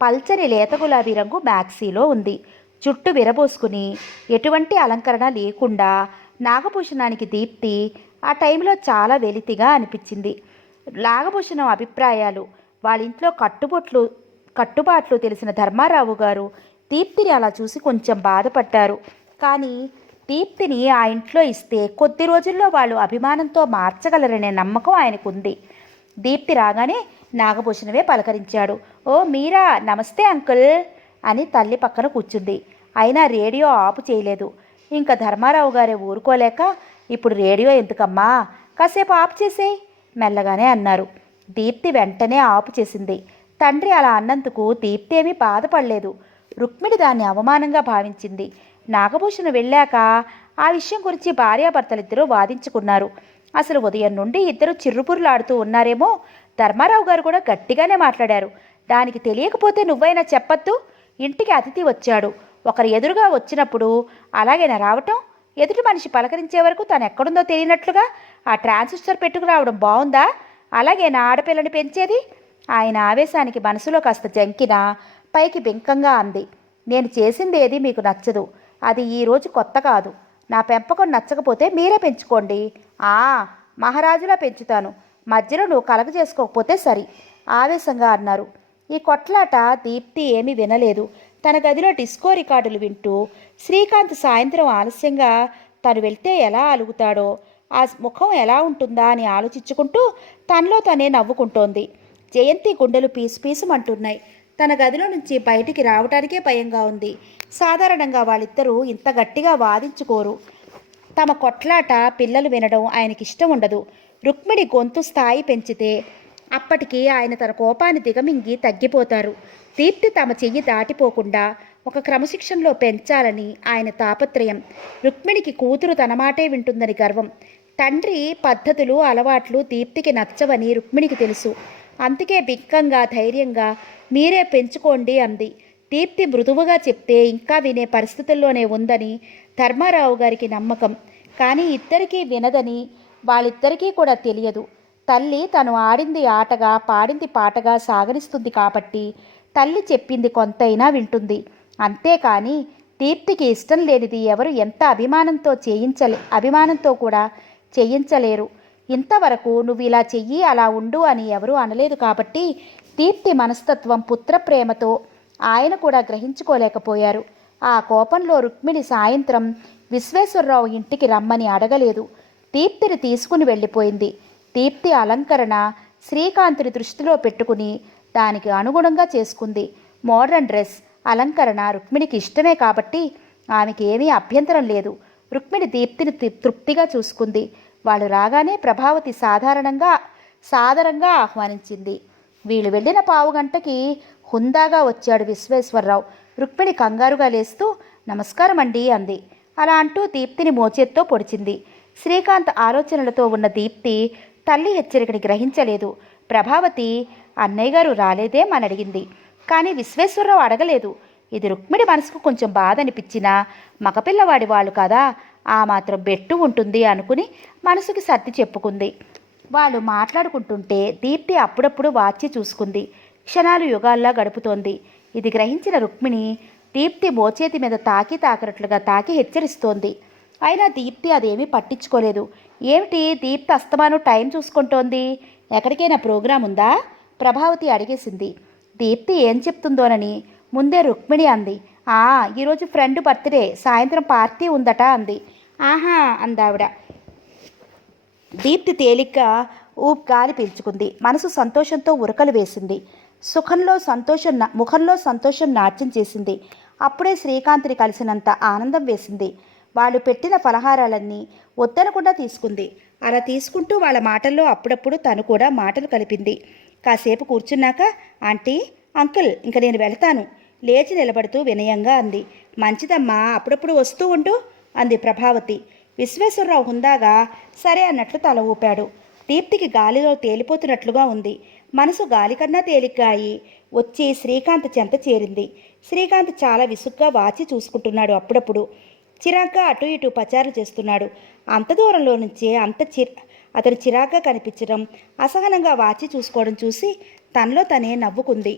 పల్చని లేత గులాబీ రంగు మ్యాక్సీలో ఉంది. జుట్టు విరబోసుకుని ఎటువంటి అలంకరణ లేకుండా నాగభూషణానికి దీప్తి ఆ టైంలో చాలా వెలితిగా అనిపించింది. నాగభూషణం అభిప్రాయాలు, వాళ్ళ ఇంట్లో కట్టుబాట్లు తెలిసిన ధర్మారావు గారు దీప్తిని అలా చూసి కొంచెం బాధపడ్డారు. కానీ దీప్తిని ఆ ఇంట్లో ఇస్తే కొద్ది రోజుల్లో వాళ్ళు అభిమానంతో మార్చగలరనే నమ్మకం ఆయనకుంది. దీప్తి రాగానే నాగభూషణమే పలకరించాడు. ఓ మీరా, నమస్తే అంకుల్ అని తల్లి పక్కన కూర్చుంది. అయినా రేడియో ఆపు చేయలేదు. ఇంకా ధర్మారావు గారే ఊరుకోలేక, ఇప్పుడు రేడియో ఎందుకమ్మా, కాసేపు ఆపు చేసేయ్ మెల్లగానే అన్నారు. దీప్తి వెంటనే ఆపు చేసింది. తండ్రి అలా అన్నందుకు దీప్తి ఏమీ బాధపడలేదు. రుక్మిణి దాన్ని అవమానంగా భావించింది. నాగభూషణ వెళ్ళాక ఆ విషయం గురించి భార్యాభర్తలిద్దరూ వాదించుకున్నారు. అసలు ఉదయం నుండి ఇద్దరు చిర్రుపురులాడుతూ ఉన్నారేమో. ధర్మారావు గారు కూడా గట్టిగానే మాట్లాడారు. దానికి తెలియకపోతే నువ్వైనా చెప్పొద్దు. ఇంటికి అతిథి వచ్చాడు, ఒకరు ఎదురుగా వచ్చినప్పుడు అలాగేనా రావటం? ఎదుటి మనిషి పలకరించే వరకు తను ఎక్కడుందో తెలియనట్లుగా ఆ ట్రాన్సిస్టర్ పెట్టుకురావడం బాగుందా? అలాగే నా ఆడపిల్లని పెంచేది. ఆయన ఆవేశానికి మనసులో కాస్త జంకినా పైకి బింకంగా అంది. నేను చేసింది ఏది మీకు నచ్చదు. అది ఈరోజు కొత్త కాదు. నా పెంపకం నచ్చకపోతే మీరే పెంచుకోండి. మహారాజులా పెంచుతాను. మధ్యలో నువ్వు కలగ చేసుకోకపోతే సరి ఆవేశంగా అన్నారు. ఈ కొట్లాట దీప్తి ఏమీ వినలేదు. తన గదిలో డిస్కో రికార్డులు వింటూ శ్రీకాంత్ సాయంత్రం ఆలస్యంగా తను వెళ్తే ఎలా అలుగుతాడో, ఆ ముఖం ఎలా ఉంటుందా అని ఆలోచించుకుంటూ తనలో తనే నవ్వుకుంటోంది. జయంతి గుండెలు పీసుపీసుమంటున్నాయి. తన గదిలో నుంచి బయటికి రావడానికే భయంగా ఉంది. సాధారణంగా వాళ్ళిద్దరూ ఇంత గట్టిగా వాదించుకోరు. తమ కొట్లాట పిల్లలు వినడం ఆయనకిష్టం ఉండదు. రుక్మిణి గొంతు స్థాయి పెంచితే అప్పటికి ఆయన తన కోపాన్ని దిగమింగి తగ్గిపోతారు. దీప్తి తమ చెయ్యి దాటిపోకుండా ఒక క్రమశిక్షణలో పెంచాలని ఆయన తాపత్రయం. రుక్మిణికి కూతురు తన మాటే వింటుందని గర్వం. తండ్రి పద్ధతులు అలవాట్లు దీప్తికి నచ్చవని రుక్మిణికి తెలుసు. అందుకే బిక్కంగా ధైర్యంగా మీరే పెంచుకోండి అంది. దీప్తి మృదువుగా చెప్తే ఇంకా వినే పరిస్థితుల్లోనే ఉందని ధర్మారావు గారికి నమ్మకం. కానీ ఇద్దరికీ వినదని వాళ్ళిద్దరికీ కూడా తెలియదు. తల్లి తను ఆడింది ఆటగా పాడింది పాటగా సాగనిస్తుంది కాబట్టి తల్లి చెప్పింది కొంతైనా వింటుంది. అంతేకాని దీప్తికి ఇష్టం లేనిది ఎవరు ఎంత అభిమానంతో కూడా చేయించలేరు. ఇంతవరకు నువ్వు ఇలా చెయ్యి అలా ఉండు అని ఎవరూ అనలేదు కాబట్టి దీప్తి మనస్తత్వం పుత్రప్రేమతో ఆయన కూడా గ్రహించుకోలేకపోయారు. ఆ కోపంలో రుక్మిణి సాయంత్రం విశ్వేశ్వరరావు ఇంటికి రమ్మని అడగలేదు. దీప్తిని తీసుకుని వెళ్ళిపోయింది. దీప్తి అలంకరణ శ్రీకాంతుని దృష్టిలో పెట్టుకుని దానికి అనుగుణంగా చేసుకుంది. మోడర్న్ డ్రెస్ అలంకరణ రుక్మిణికి ఇష్టమే కాబట్టి ఆమెకి ఏమీ అభ్యంతరం లేదు. రుక్మిణి దీప్తిని తృప్తిగా చూసుకుంది. వాళ్ళు రాగానే ప్రభావతి సాదరంగా ఆహ్వానించింది. వీళ్ళు వెళ్ళిన పావుగంటకి హుందాగా వచ్చాడు విశ్వేశ్వరరావు. రుక్మిణి కంగారుగా లేస్తూ నమస్కారం అండి అంది. అలా అంటూ దీప్తిని మోచేత్తో పొడిచింది. శ్రీకాంత్ ఆలోచనలతో ఉన్న దీప్తి తల్లి హెచ్చరికని గ్రహించలేదు. ప్రభావతి అన్నయ్య గారు రాలేదేమని అడిగింది. కానీ విశ్వేశ్వరరావు అడగలేదు. ఇది రుక్మిణి మనసుకు కొంచెం బాధ అనిపించినా మగపిల్లవాడి వాళ్ళు కదా, ఆ మాత్రం బెట్టు ఉంటుంది అనుకుని మనసుకి సర్ది చెప్పుకుంది. వాళ్ళు మాట్లాడుకుంటుంటే దీప్తి అప్పుడప్పుడు వాచి చూసుకుంది. క్షణాలు యుగాల్లా గడుపుతోంది. ఇది గ్రహించిన రుక్మిణి దీప్తి మోచేతి మీద తాకినట్లుగా తాకి హెచ్చరిస్తోంది. అయినా దీప్తి అదేమీ పట్టించుకోలేదు. ఏమిటి దీప్తి అస్తమానం టైం చూసుకుంటోంది? ఎక్కడికైనా ప్రోగ్రాం ఉందా? ప్రభావతి అడిగేసింది. దీప్తి ఏం చెప్తుందోనని ముందే రుక్మిణి అంది. ఈరోజు ఫ్రెండ్ బర్త్డే, సాయంత్రం పార్టీ ఉందట అంది. ఆహా అందావిడ. దీప్తి తేలిగ్గా గాలి పీల్చుకుంది. మనసు సంతోషంతో ఉరకలు వేసింది. ముఖంలో సంతోషం నాట్యం చేసింది. అప్పుడే శ్రీకాంత్ని కలిసినంత ఆనందం వేసింది. వాళ్ళు పెట్టిన ఫలహారాలన్నీ వద్దనకుండా తీసుకుంది. అలా తీసుకుంటూ వాళ్ళ మాటల్లో అప్పుడప్పుడు తను కూడా మాటలు కలిపింది. కాసేపు కూర్చున్నాక ఆంటీ, అంకుల్, ఇంక నేను వెళతాను లేచి నిలబడుతూ వినయంగా అంది. మంచిదమ్మా, అప్పుడప్పుడు వస్తూ ఉండు అంది ప్రభావతి. విశ్వేశ్వరరావు హుందాగా సరే అన్నట్లు తల ఊపాడు. దీప్తికి గాలిలో తేలిపోతున్నట్లుగా ఉంది. మనసు గాలికన్నా తేలిగ్గా అయి వచ్చి శ్రీకాంత్ చెంత చేరింది. శ్రీకాంత్ చాలా విసుగ్గా వాచి చూసుకుంటున్నాడు. అప్పుడప్పుడు చిరాగ్గా అటు ఇటు పచారు చేస్తున్నాడు. అంత దూరంలో నుంచే అతను చిరాగ్గా కనిపించడం, అసహనంగా వాచి చూసుకోవడం చూసి తనలో తనే నవ్వుకుంది.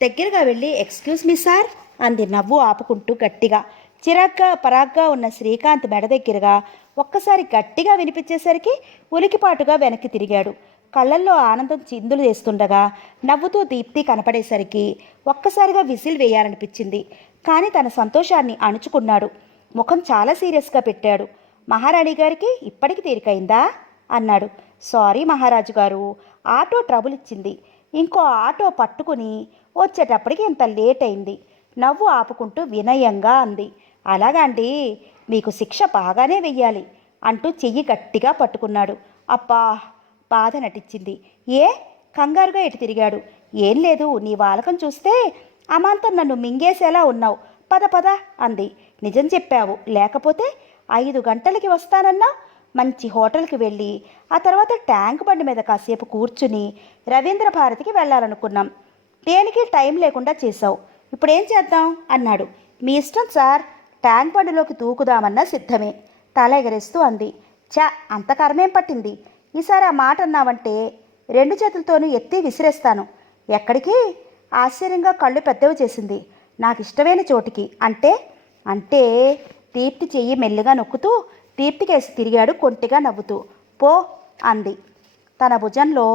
దగ్గరగా వెళ్ళి ఎక్స్క్యూజ్ మీ సార్ అంది నవ్వు ఆపుకుంటూ గట్టిగా. చిరాగ్గా పరాగ్గా ఉన్న శ్రీకాంత్ మెడ దగ్గరగా ఒక్కసారి గట్టిగా వినిపించేసరికి ఉలికిపాటుగా వెనక్కి తిరిగాడు. కళ్ళల్లో ఆనందం చిందులు వేస్తుండగా నవ్వుతూ దీప్తి కనపడేసరికి ఒక్కసారిగా విసిల్ వేయాలనిపించింది. కానీ తన సంతోషాన్ని అణుచుకున్నాడు. ముఖం చాలా సీరియస్గా పెట్టాడు. మహారాణి గారికి ఇప్పటికి తీరికైందా అన్నాడు. సారీ మహారాజు గారు, ఆటో ట్రబుల్ ఇచ్చింది. ఇంకో ఆటో పట్టుకుని వచ్చేటప్పటికి ఇంత లేట్ అయింది. నవ్వు ఆపుకుంటూ వినయంగా అంది. అలాగండి, మీకు శిక్ష బాగానే వెయ్యాలి అంటూ చెయ్యి గట్టిగా పట్టుకున్నాడు. అబ్బా, బాధ నటించింది. ఏ కంగారుగా ఎటు తిరిగాడు. ఏం లేదు, నీ వాలకం చూస్తే అమాంతం నన్ను మింగేసేలా ఉన్నావు. పద పద అంది. నిజం చెప్పావు, లేకపోతే 5 గంటలకి వస్తానన్నా. మంచి హోటల్కి వెళ్ళి ఆ తర్వాత ట్యాంక్ బండి మీద కాసేపు కూర్చుని రవీంద్ర భారతికి వెళ్ళాలనుకున్నాం. దేనికి టైం లేకుండా చేశావు. ఇప్పుడేం చేద్దాం అన్నాడు. మీ ఇష్టం సార్, ట్యాంక్ బండిలోకి దూకుదామన్నా సిద్ధమే తల ఎగరేస్తూ అంది. చా, అంత కర్మేం పట్టింది. ఈసారి ఆ మాట అన్నావంటే 2 చేతులతోనూ ఎత్తి విసిరేస్తాను. ఎక్కడికి? ఆశ్చర్యంగా కళ్ళు పెద్దవి చేసింది. నాకు ఇష్టమైన చోటికి. అంటే అంటే దీప్తి చెయ్యి మెల్లిగా నొక్కుతూ దీప్తికేసి తిరిగాడు కొంటిగా నవ్వుతూ. పో అంది తన భుజంలో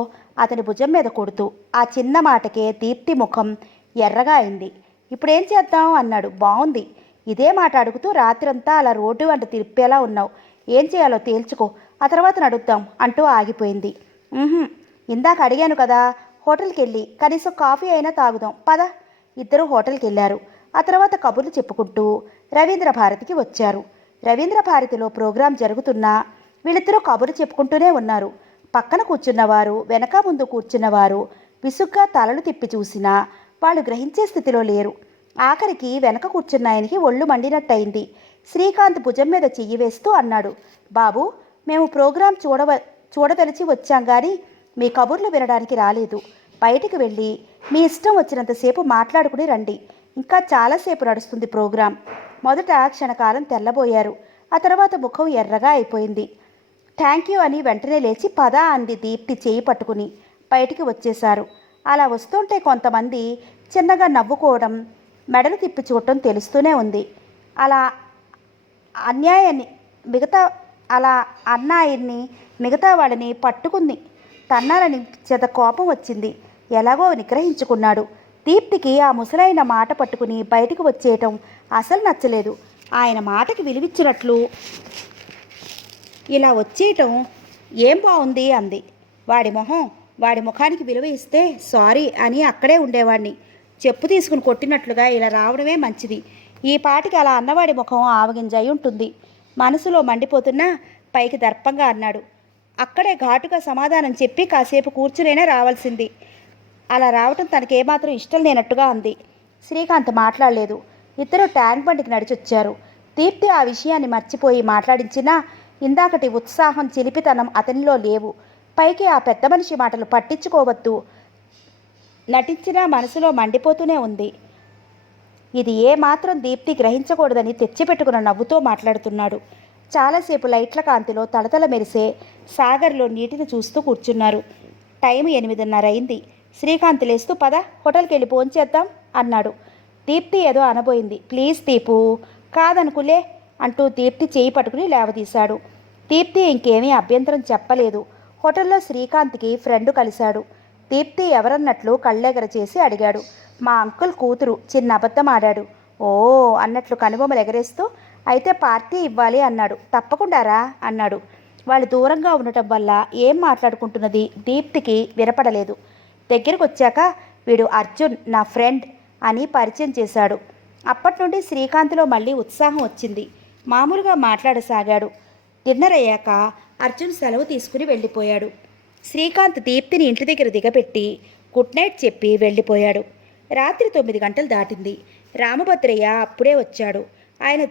అతని భుజం మీద కొడుతూ. ఆ చిన్న మాటకే దీప్తి ముఖం ఎర్రగా అయింది. ఇప్పుడేం చేద్దాం అన్నాడు. బాగుంది, ఇదే మాట అడుగుతూ రాత్రంతా అలా రోడ్డు వంట తిరిపేలా ఉన్నావు. ఏం చేయాలో తేల్చుకో, ఆ తర్వాత నడుద్దాం అంటూ ఆగిపోయింది. ఇందాక అడిగాను కదా, హోటల్కి వెళ్ళి కనీసం కాఫీ అయినా తాగుదాం పద. ఇద్దరూ హోటల్కి వెళ్ళారు. ఆ తర్వాత కబుర్లు చెప్పుకుంటూ రవీంద్ర భారతికి వచ్చారు. రవీంద్ర భారతిలో ప్రోగ్రాం జరుగుతున్నా వీళ్ళిద్దరూ కబుర్లు చెప్పుకుంటూనే ఉన్నారు. పక్కన కూర్చున్నవారు, వెనక ముందు కూర్చున్నవారు విసుగ్గా తలలు తిప్పి చూసినా వాళ్ళు గ్రహించే స్థితిలో లేరు. ఆఖరికి వెనక కూర్చున్న ఆయనకి ఒళ్ళు మండినట్టయింది. శ్రీకాంత్ భుజం మీద చెయ్యి వేస్తూ అన్నాడు. బాబు, మేము ప్రోగ్రాం చూడదలిచి వచ్చాం కానీ మీ కబుర్లు వినడానికి రాలేదు. బయటికి వెళ్ళి మీ ఇష్టం వచ్చినంతసేపు మాట్లాడుకుని రండి. ఇంకా చాలాసేపు నడుస్తుంది ప్రోగ్రాం. మొదట క్షణకాలం తెల్లబోయారు. ఆ తర్వాత ముఖం ఎర్రగా అయిపోయింది. థ్యాంక్ యూ అని వెంటనే లేచి పద అంది దీప్తి చేయి పట్టుకుని. బయటికి వచ్చేశారు. అలా వస్తుంటే కొంతమంది చిన్నగా నవ్వుకోవడం, మెడలు తిప్పి చూడటం తెలుస్తూనే ఉంది. అలా అన్నాయన్ని మిగతా వాళ్ళని పట్టుకుంది తన్నాలని చేత కోపం వచ్చింది. ఎలాగో నిగ్రహించుకున్నాడు. దీప్తికి ఆ ముసలైన మాట పట్టుకుని బయటకు వచ్చేయటం అసలు నచ్చలేదు. ఆయన మాటకి విలువిచ్చినట్లు ఇలా వచ్చేయటం ఏం బాగుంది అంది. వాడి ముఖానికి విలువ ఇస్తే సారీ అని అక్కడే ఉండేవాడిని. చెప్పు తీసుకుని కొట్టినట్లుగా ఇలా రావడమే మంచిది. ఈ పాటికి అలా అన్నవాడి ముఖం ఆవగింజయి ఉంటుంది. మనసులో మండిపోతున్నా పైకి దర్పంగా అన్నాడు. అక్కడే ఘాటుగా సమాధానం చెప్పి కాసేపు కూర్చునైనా రావాల్సింది. అలా రావటం తనకేమాత్రం ఇష్టం లేనట్టుగా అంది. శ్రీకాంత్ మాట్లాడలేదు. ఇద్దరు ట్యాంక్ బండికి నడిచొచ్చారు. దీప్తి ఆ విషయాన్ని మర్చిపోయి మాట్లాడించినా ఇందాకటి ఉత్సాహం, చిలిపితనం అతనిలో లేవు. పైకి ఆ పెద్ద మనిషి మాటలు పట్టించుకోవద్దు నటించినా మనసులో మండిపోతూనే ఉంది. ఇది ఏమాత్రం దీప్తి గ్రహించకూడదని తెచ్చిపెట్టుకున్న నవ్వుతో మాట్లాడుతున్నాడు. చాలాసేపు లైట్ల కాంతిలో తలతల మెరిసే సాగర్లో నీటిని చూస్తూ కూర్చున్నారు. టైం 8:30 అయింది. శ్రీకాంత్ లేస్తూ పద హోటల్కి వెళ్ళి భోంచేద్దాం అన్నాడు. దీప్తి ఏదో అనబోయింది. ప్లీజ్ దీపు, కాదనుకులే అంటూ దీప్తి చేయి పట్టుకుని లేవదీశాడు. దీప్తి ఇంకేమీ అభ్యంతరం చెప్పలేదు. హోటల్లో శ్రీకాంత్కి ఫ్రెండ్ కలిశాడు. దీప్తి ఎవరన్నట్లు కళ్ళెగర చేసి అడిగాడు. మా అంకుల్ కూతురు. చిన్న అబద్ధం ఆడాడు. ఓ అన్నట్లు కనుబొమ్మలు ఎగరేస్తూ అయితే పార్టీ ఇవ్వాలి అన్నాడు. తప్పకుండా రా అన్నాడు. వాళ్ళు దూరంగా ఉండటం వల్ల ఏం మాట్లాడుకుంటున్నది దీప్తికి వినపడలేదు. దగ్గరికి వచ్చాక వీడు అర్జున్, నా ఫ్రెండ్ అని పరిచయం చేశాడు. అప్పటి నుండి శ్రీకాంత్లో మళ్ళీ ఉత్సాహం వచ్చింది. మామూలుగా మాట్లాడసాగాడు. డిన్నర్ అయ్యాక అర్జున్ సెలవు తీసుకుని వెళ్ళిపోయాడు. శ్రీకాంత్ దీప్తిని ఇంటి దగ్గర దిగపెట్టి గుడ్ నైట్ చెప్పి వెళ్ళిపోయాడు. రాత్రి 9 గంటలు దాటింది. రామభద్రయ్య అప్పుడే వచ్చాడు. ఆయన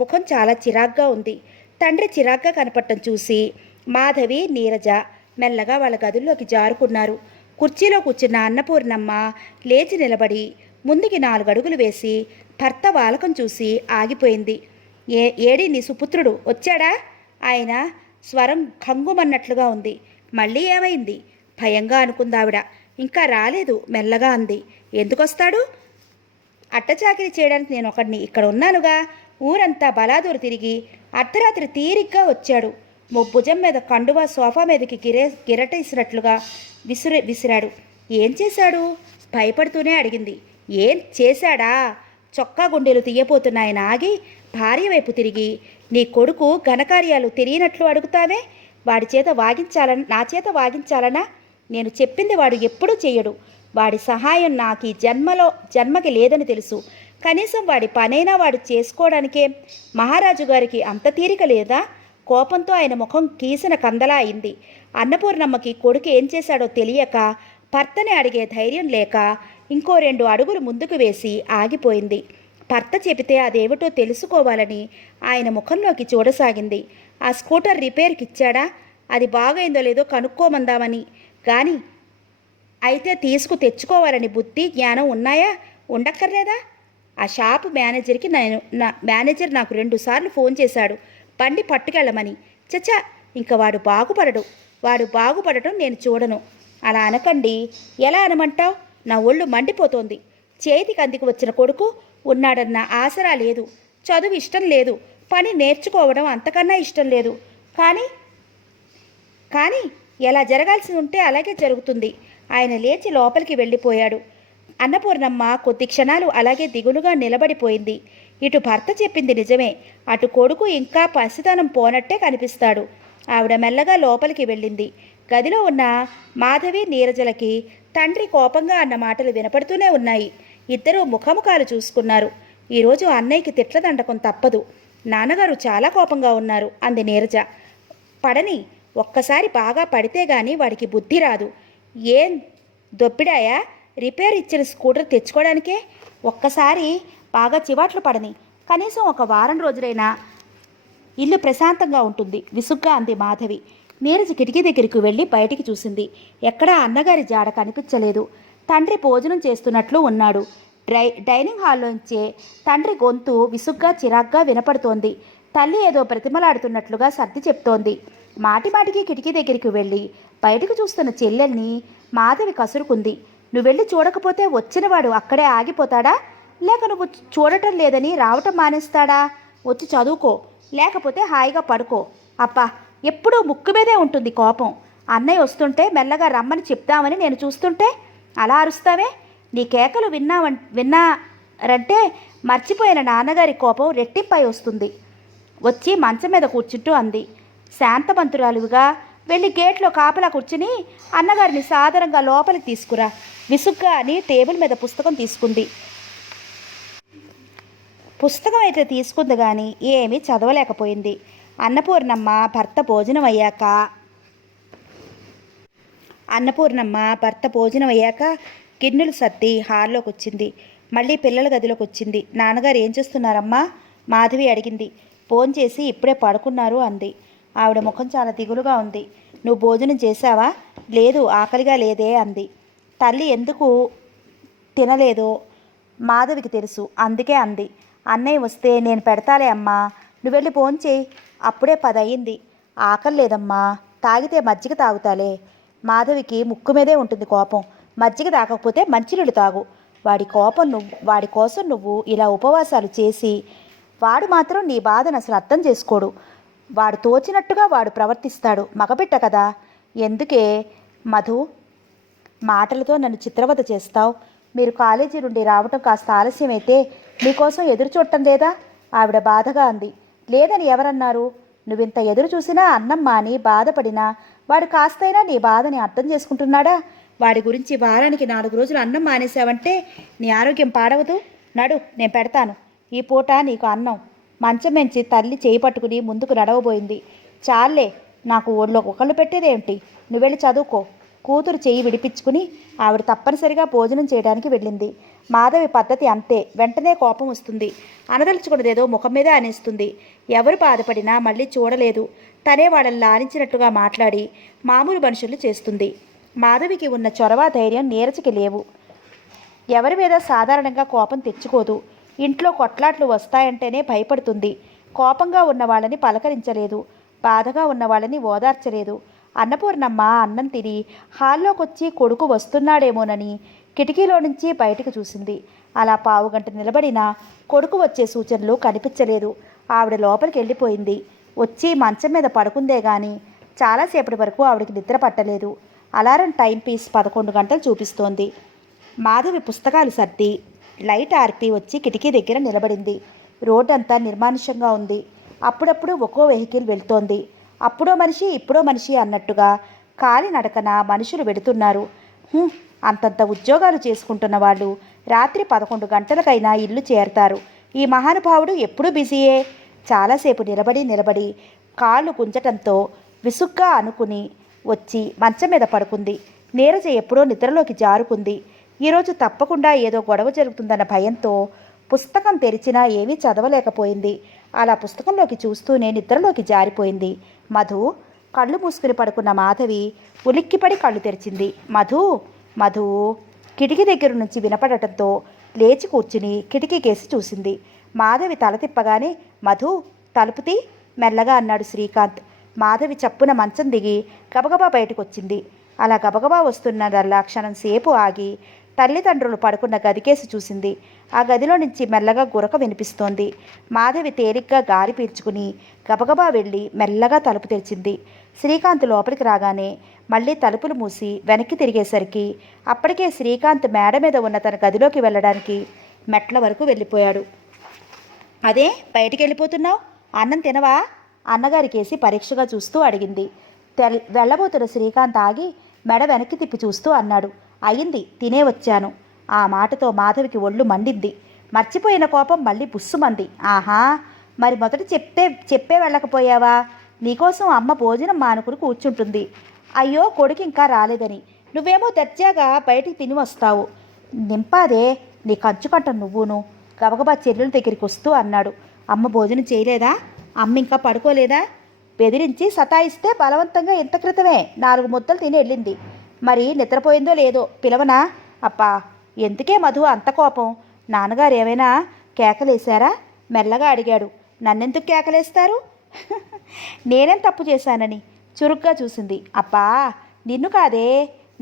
ముఖం చాలా చిరాగ్గా ఉంది. తండ్రి చిరాగ్గా కనపడటం చూసి మాధవి, నీరజ మెల్లగా వాళ్ళ గదుల్లోకి జారుకున్నారు. కుర్చీలో కూర్చున్న అన్నపూర్ణమ్మ లేచి నిలబడి ముందుకి 4 అడుగులు వేసి భర్త వాలకం చూసి ఆగిపోయింది. ఏడి నీ సుపుత్రుడు వచ్చాడా? ఆయన స్వరం ఖంగుమన్నట్లుగా ఉంది. మళ్ళీ ఏమైంది? భయంగా అనుకుందావిడ. ఇంకా రాలేదు మెల్లగా అంది. ఎందుకొస్తాడు? అట్టచాకిరి చేయడానికి నేను ఒకడిని ఇక్కడ ఉన్నానుగా. ఊరంతా బలాదూరు తిరిగి అర్ధరాత్రి తీరిగ్గా వచ్చాడు. భుజం మీద కండువా సోఫా మీదకి గిరటేసినట్లుగా విసిరాడు. ఏం చేశాడు? భయపడుతూనే అడిగింది. ఏం చేశాడా? చొక్కా గుండెలు తీయపోతున్నాయన ఆగి భార్య వైపు తిరిగి, నీ కొడుకు ఘనకార్యాలు తెలియనట్లు అడుగుతావే? వాడి చేత నా చేత వాగించాలనా? నేను చెప్పింది వాడు ఎప్పుడూ చెయ్యడు. వాడి సహాయం నాకు ఈ జన్మకి లేదని తెలుసు. కనీసం వాడి పనైనా వాడు చేసుకోవడానికే మహారాజు గారికి అంత తీరిక లేదా? కోపంతో ఆయన ముఖం గీసిన కందలా అయింది. అన్నపూర్ణమ్మకి కొడుకు ఏం చేశాడో తెలియక, భర్తని అడిగే ధైర్యం లేక ఇంకో 2 అడుగులు ముందుకు వేసి ఆగిపోయింది. భర్త చెబితే అదేమిటో తెలుసుకోవాలని ఆయన ముఖంలోకి చూడసాగింది. ఆ స్కూటర్ రిపేర్కి ఇచ్చాడా? అది బాగైందో లేదో కనుక్కోమందామని. కానీ అయితే తెచ్చుకోవాలని బుద్ధి జ్ఞానం ఉన్నాయా? ఉండక్కర్లేదా? ఆ షాపు మేనేజర్ నాకు 2 సార్లు ఫోన్ చేశాడు బండి పట్టుకెళ్ళమని. చచ్చా, ఇంక వాడు బాగుపడటం నేను చూడను. అలా అనకండి. ఎలా అనమంటావు? నా ఒళ్ళు మండిపోతోంది. చేతికి అందికి వచ్చిన కొడుకు ఉన్నాడన్న ఆసరా లేదు. చదువు ఇష్టం లేదు. పని నేర్చుకోవడం అంతకన్నా ఇష్టం లేదు. కానీ ఎలా జరగాల్సి ఉంటే అలాగే జరుగుతుంది. ఆయన లేచి లోపలికి వెళ్ళిపోయాడు. అన్నపూర్ణమ్మ కొద్ది క్షణాలు అలాగే దిగులుగా నిలబడిపోయింది. ఇటు భర్త చెప్పింది నిజమే, అటు కొడుకు ఇంకా పసితనం పోనట్టే కనిపిస్తాడు. ఆవిడ మెల్లగా లోపలికి వెళ్ళింది. గదిలో ఉన్న మాధవి, నీరజలకి తండ్రి కోపంగా అన్న మాటలు వినపడుతూనే ఉన్నాయి. ఇద్దరూ ముఖముఖాలు చూసుకున్నారు. ఈరోజు అన్నయ్యకి తిట్ల దండకం తప్పదు. నాన్నగారు చాలా కోపంగా ఉన్నారు అంది నీరజ. పడని, ఒక్కసారి బాగా పడితే గాని వాడికి బుద్ధి రాదు. ఏం దొప్పిడాయా? రిపేర్ ఇచ్చిన స్కూటర్ తెచ్చుకోవడానికే? ఒక్కసారి బాగా చివాట్లు పడని, కనీసం ఒక వారం రోజులైనా ఇల్లు ప్రశాంతంగా ఉంటుంది విసుగ్గా అంది మాధవి. నీరజ కిటికీ దగ్గరికి వెళ్ళి బయటికి చూసింది. ఎక్కడా అన్నగారి జాడ కనిపించలేదు. తండ్రి భోజనం చేస్తున్నట్లు ఉన్నాడు. డైనింగ్ హాల్లోంచే తండ్రి గొంతు విసుగ్గా చిరాగ్గా వినపడుతోంది. తల్లి ఏదో ప్రతిమలాడుతున్నట్లుగా సర్ది చెప్తోంది. మాటిమాటికి కిటికీ దగ్గరికి వెళ్ళి బయటకు చూస్తున్న చెల్లెల్ని మాధవి కసురుకుంది. నువ్వు వెళ్ళి చూడకపోతే వచ్చినవాడు అక్కడే ఆగిపోతాడా? లేక నువ్వు చూడటం లేదని రావటం మానేస్తాడా? వచ్చి చదువుకో, లేకపోతే హాయిగా పడుకో. అబ్బా, ఎప్పుడూ ముక్కు మీదే ఉంటుంది కోపం. అన్నయ్య వస్తుంటే మెల్లగా రమ్మని చెప్దామని నేను చూస్తుంటే అలా అరుస్తావే? నీ కేకలు విన్నారంటే మర్చిపోయిన నాన్నగారి కోపం రెట్టింపై వస్తుంది. వచ్చి మంచం మీద కూర్చుంటూ అంది. శాంతమంతురాలుగా వెళ్ళి గేట్లో కాపలా కూర్చుని అన్నగారిని సాదరంగా లోపలికి తీసుకురా విసుగ్గా అని టేబుల్ మీద పుస్తకం తీసుకుంది. పుస్తకం అయితే తీసుకుంది కానీ ఏమీ చదవలేకపోయింది. అన్నపూర్ణమ్మ భర్త భోజనం అయ్యాక గిన్నెలు సర్ది హాల్లోకి వచ్చింది. మళ్ళీ పిల్లల గదిలోకి వచ్చింది. నాన్నగారు ఏం చేస్తున్నారమ్మా? మాధవి అడిగింది. ఫోన్ చేసి ఇప్పుడే పడుకున్నారు అంది. ఆవిడ ముఖం చాలా దిగులుగా ఉంది. నువ్వు భోజనం చేశావా? లేదు, ఆకలిగా లేదే అంది. తల్లి ఎందుకు తినలేదో మాధవికి తెలుసు, అందుకే అంది. అన్నయ్య వస్తే నేను పెడతాలే అమ్మా, నువ్వు వెళ్ళి ఫోన్ చేయి. అప్పుడే 10 అయ్యింది. ఆకలి లేదమ్మా, తాగితే మజ్జిగ తాగుతాలే. మాధవికి ముక్కు మీదే ఉంటుంది కోపం. మజ్జిగ తాగకపోతే మంచినీళ్ళు తాగు. వాడి కోసం నువ్వు ఇలా ఉపవాసాలు చేసి వాడు మాత్రం నీ బాధను అసలు అర్థం చేసుకోడు. వాడు తోచినట్టుగా వాడు ప్రవర్తిస్తాడు. మగబిడ్డ కదా. ఎందుకే మధు మాటలతో నన్ను చిత్రవద చేస్తావు? మీరు కాలేజీ నుండి రావటం కాస్త ఆలస్యమైతే మీకోసం ఎదురు చూడటం లేదా? ఆవిడ బాధగా అంది. లేదని ఎవరన్నారు? నువ్వింత ఎదురు చూసినా అన్నం మాని బాధపడినా వాడు కాస్తైనా నీ బాధని అర్థం చేసుకుంటున్నాడా? వాడి గురించి వారానికి 4 రోజులు అన్నం మానేశావంటే నీ ఆరోగ్యం పాడవదు. నడు, నేను పెడతాను. ఈ పూట నీకు అన్నం. మంచం మెంచి తల్లి చేయి పట్టుకుని ముందుకు నడవబోయింది. చాలే, నాకు ఒళ్ళో ఒకళ్ళు పెట్టేదేమిటి? నువ్వెళ్ళి చదువుకో. కూతురు చెయ్యి విడిపించుకుని ఆవిడ తప్పనిసరిగా భోజనం చేయడానికి వెళ్ళింది. మాధవి పద్ధతి అంతే, వెంటనే కోపం వస్తుంది. అనదలుచుకున్నదేదో ముఖం మీద అనేస్తుంది. ఎవరు బాధపడినా మళ్ళీ చూడలేదు. తనే వాళ్ళని లాలించినట్టుగా మాట్లాడి మామూలు మనుషులు చేస్తుంది. మాధవికి ఉన్న చొరవ ధైర్యం నీరజకి లేవు. ఎవరి మీద సాధారణంగా కోపం తెచ్చుకోదు. ఇంట్లో కొట్లాట్లు వస్తాయంటేనే భయపడుతుంది. కోపంగా ఉన్న వాళ్ళని పలకరించలేదు. బాధగా ఉన్న వాళ్ళని ఓదార్చలేదు. అన్నపూర్ణమ్మ అన్నం తిని హాల్లోకొచ్చి కొడుకు వస్తున్నాడేమోనని కిటికీలో నుంచి బయటకు చూసింది. అలా పావుగంట నిలబడినా కొడుకు వచ్చే సూచనలు కనిపించలేదు. ఆవిడ లోపలికి వెళ్ళిపోయింది. వచ్చి మంచం మీద పడుకుందే గాని చాలాసేపటి వరకు ఆవిడకి నిద్ర పట్టలేదు. అలారం టైం పీస్ 11 గంటలు చూపిస్తోంది. మాధవి పుస్తకాలు సర్ది లైట్ ఆర్పి వచ్చి కిటికీ దగ్గర నిలబడింది. రోడ్డంతా నిర్మానుష్యంగా ఉంది. అప్పుడప్పుడు ఒక్కో వెహికల్ వెళ్తోంది. అప్పుడో మనిషి ఇప్పుడో మనిషి అన్నట్టుగా కాలినడకన మనుషులు వెడుతున్నారు. అంతంత ఉద్యోగాలు చేసుకుంటున్న వాళ్ళు రాత్రి 11 గంటలకైనా ఇల్లు చేరతారు. ఈ మహానుభావుడు ఎప్పుడూ బిజీయే. చాలాసేపు నిలబడి కాళ్ళు గుంజటంతో విసుగ్గా అనుకుని వచ్చి మంచం మీద పడుకుంది. నీరజ ఎప్పుడో నిద్రలోకి జారుకుంది. ఈరోజు తప్పకుండా ఏదో గొడవ జరుగుతుందన్న భయంతో పుస్తకం తెరిచినా ఏమీ చదవలేకపోయింది. అలా పుస్తకంలోకి చూస్తూనే నిద్రలోకి జారిపోయింది. మధు. కళ్ళు మూసుకుని పడుకున్న మాధవి ఉలిక్కిపడి కళ్ళు తెరిచింది. మధు మధు కిటికీ దగ్గర నుంచి వినపడటంతో లేచి కూర్చుని కిటికీ కేసి చూసింది. మాధవి తల తిప్పగానే మధు తలుపుతీ మెల్లగా అన్నాడు శ్రీకాంత్. మాధవి చప్పున మంచం దిగి గబగబా బయటకు వచ్చింది. అలా గబగబా వస్తున్నదల్లా క్షణం సేపు ఆగి తల్లిదండ్రులు పడుకున్న గదికేసి చూసింది. ఆ గదిలో నుంచి మెల్లగా గురక వినిపిస్తోంది. మాధవి తేలిగ్గా గాలి పీల్చుకుని గబగబా వెళ్ళి మెల్లగా తలుపు తెరిచింది. శ్రీకాంత్ లోపలికి రాగానే మళ్ళీ తలుపులు మూసి వెనక్కి తిరిగేసరికి అప్పటికే శ్రీకాంత్ మేడ మీద ఉన్న తన గదిలోకి వెళ్ళడానికి మెట్ల వరకు వెళ్ళిపోయాడు. అదే బయటికి వెళ్ళిపోతున్నావు, అన్నం తినవా అన్నగారికేసి పరీక్షగా చూస్తూ అడిగింది. వెళ్ళబోతున్న శ్రీకాంత్ ఆగి మెడ వెనక్కి తిప్పి చూస్తూ అన్నాడు. అయింది, తినే వచ్చాను. ఆ మాటతో మాధవికి ఒళ్ళు మండింది. మర్చిపోయిన కోపం మళ్ళీ బుస్సుమంది. ఆహా, మరి మొదట చెప్పే వెళ్ళకపోయావా? నీకోసం అమ్మ భోజనం మానుకుని కూర్చుంటుంది. అయ్యో కొడుకు ఇంకా రాలేదని నువ్వేమో దర్జాగా బయటికి తిని వస్తావు. నింపాదే నీ కంచుకంట నువ్వును. గబగబా చెల్లెల దగ్గరికి వస్తూ అన్నాడు. అమ్మ భోజనం చేయలేదా? అమ్మ ఇంకా పడుకోలేదా? బెదిరించి సతాయిస్తే బలవంతంగా ఇంత క్రితమే 4 ముద్దలు తిని వెళ్ళింది. మరి నిద్రపోయిందో లేదో పిలవనా? అప్పా, ఎందుకే మధు అంత కోపం? నాన్నగారు ఏమైనా కేకలేశారా? మెల్లగా అడిగాడు. నన్నెందుకు కేకలేస్తారు? నేనేం తప్పు చేశానని చురుగ్గా చూసింది. అప్పా, నిన్ను కాదే,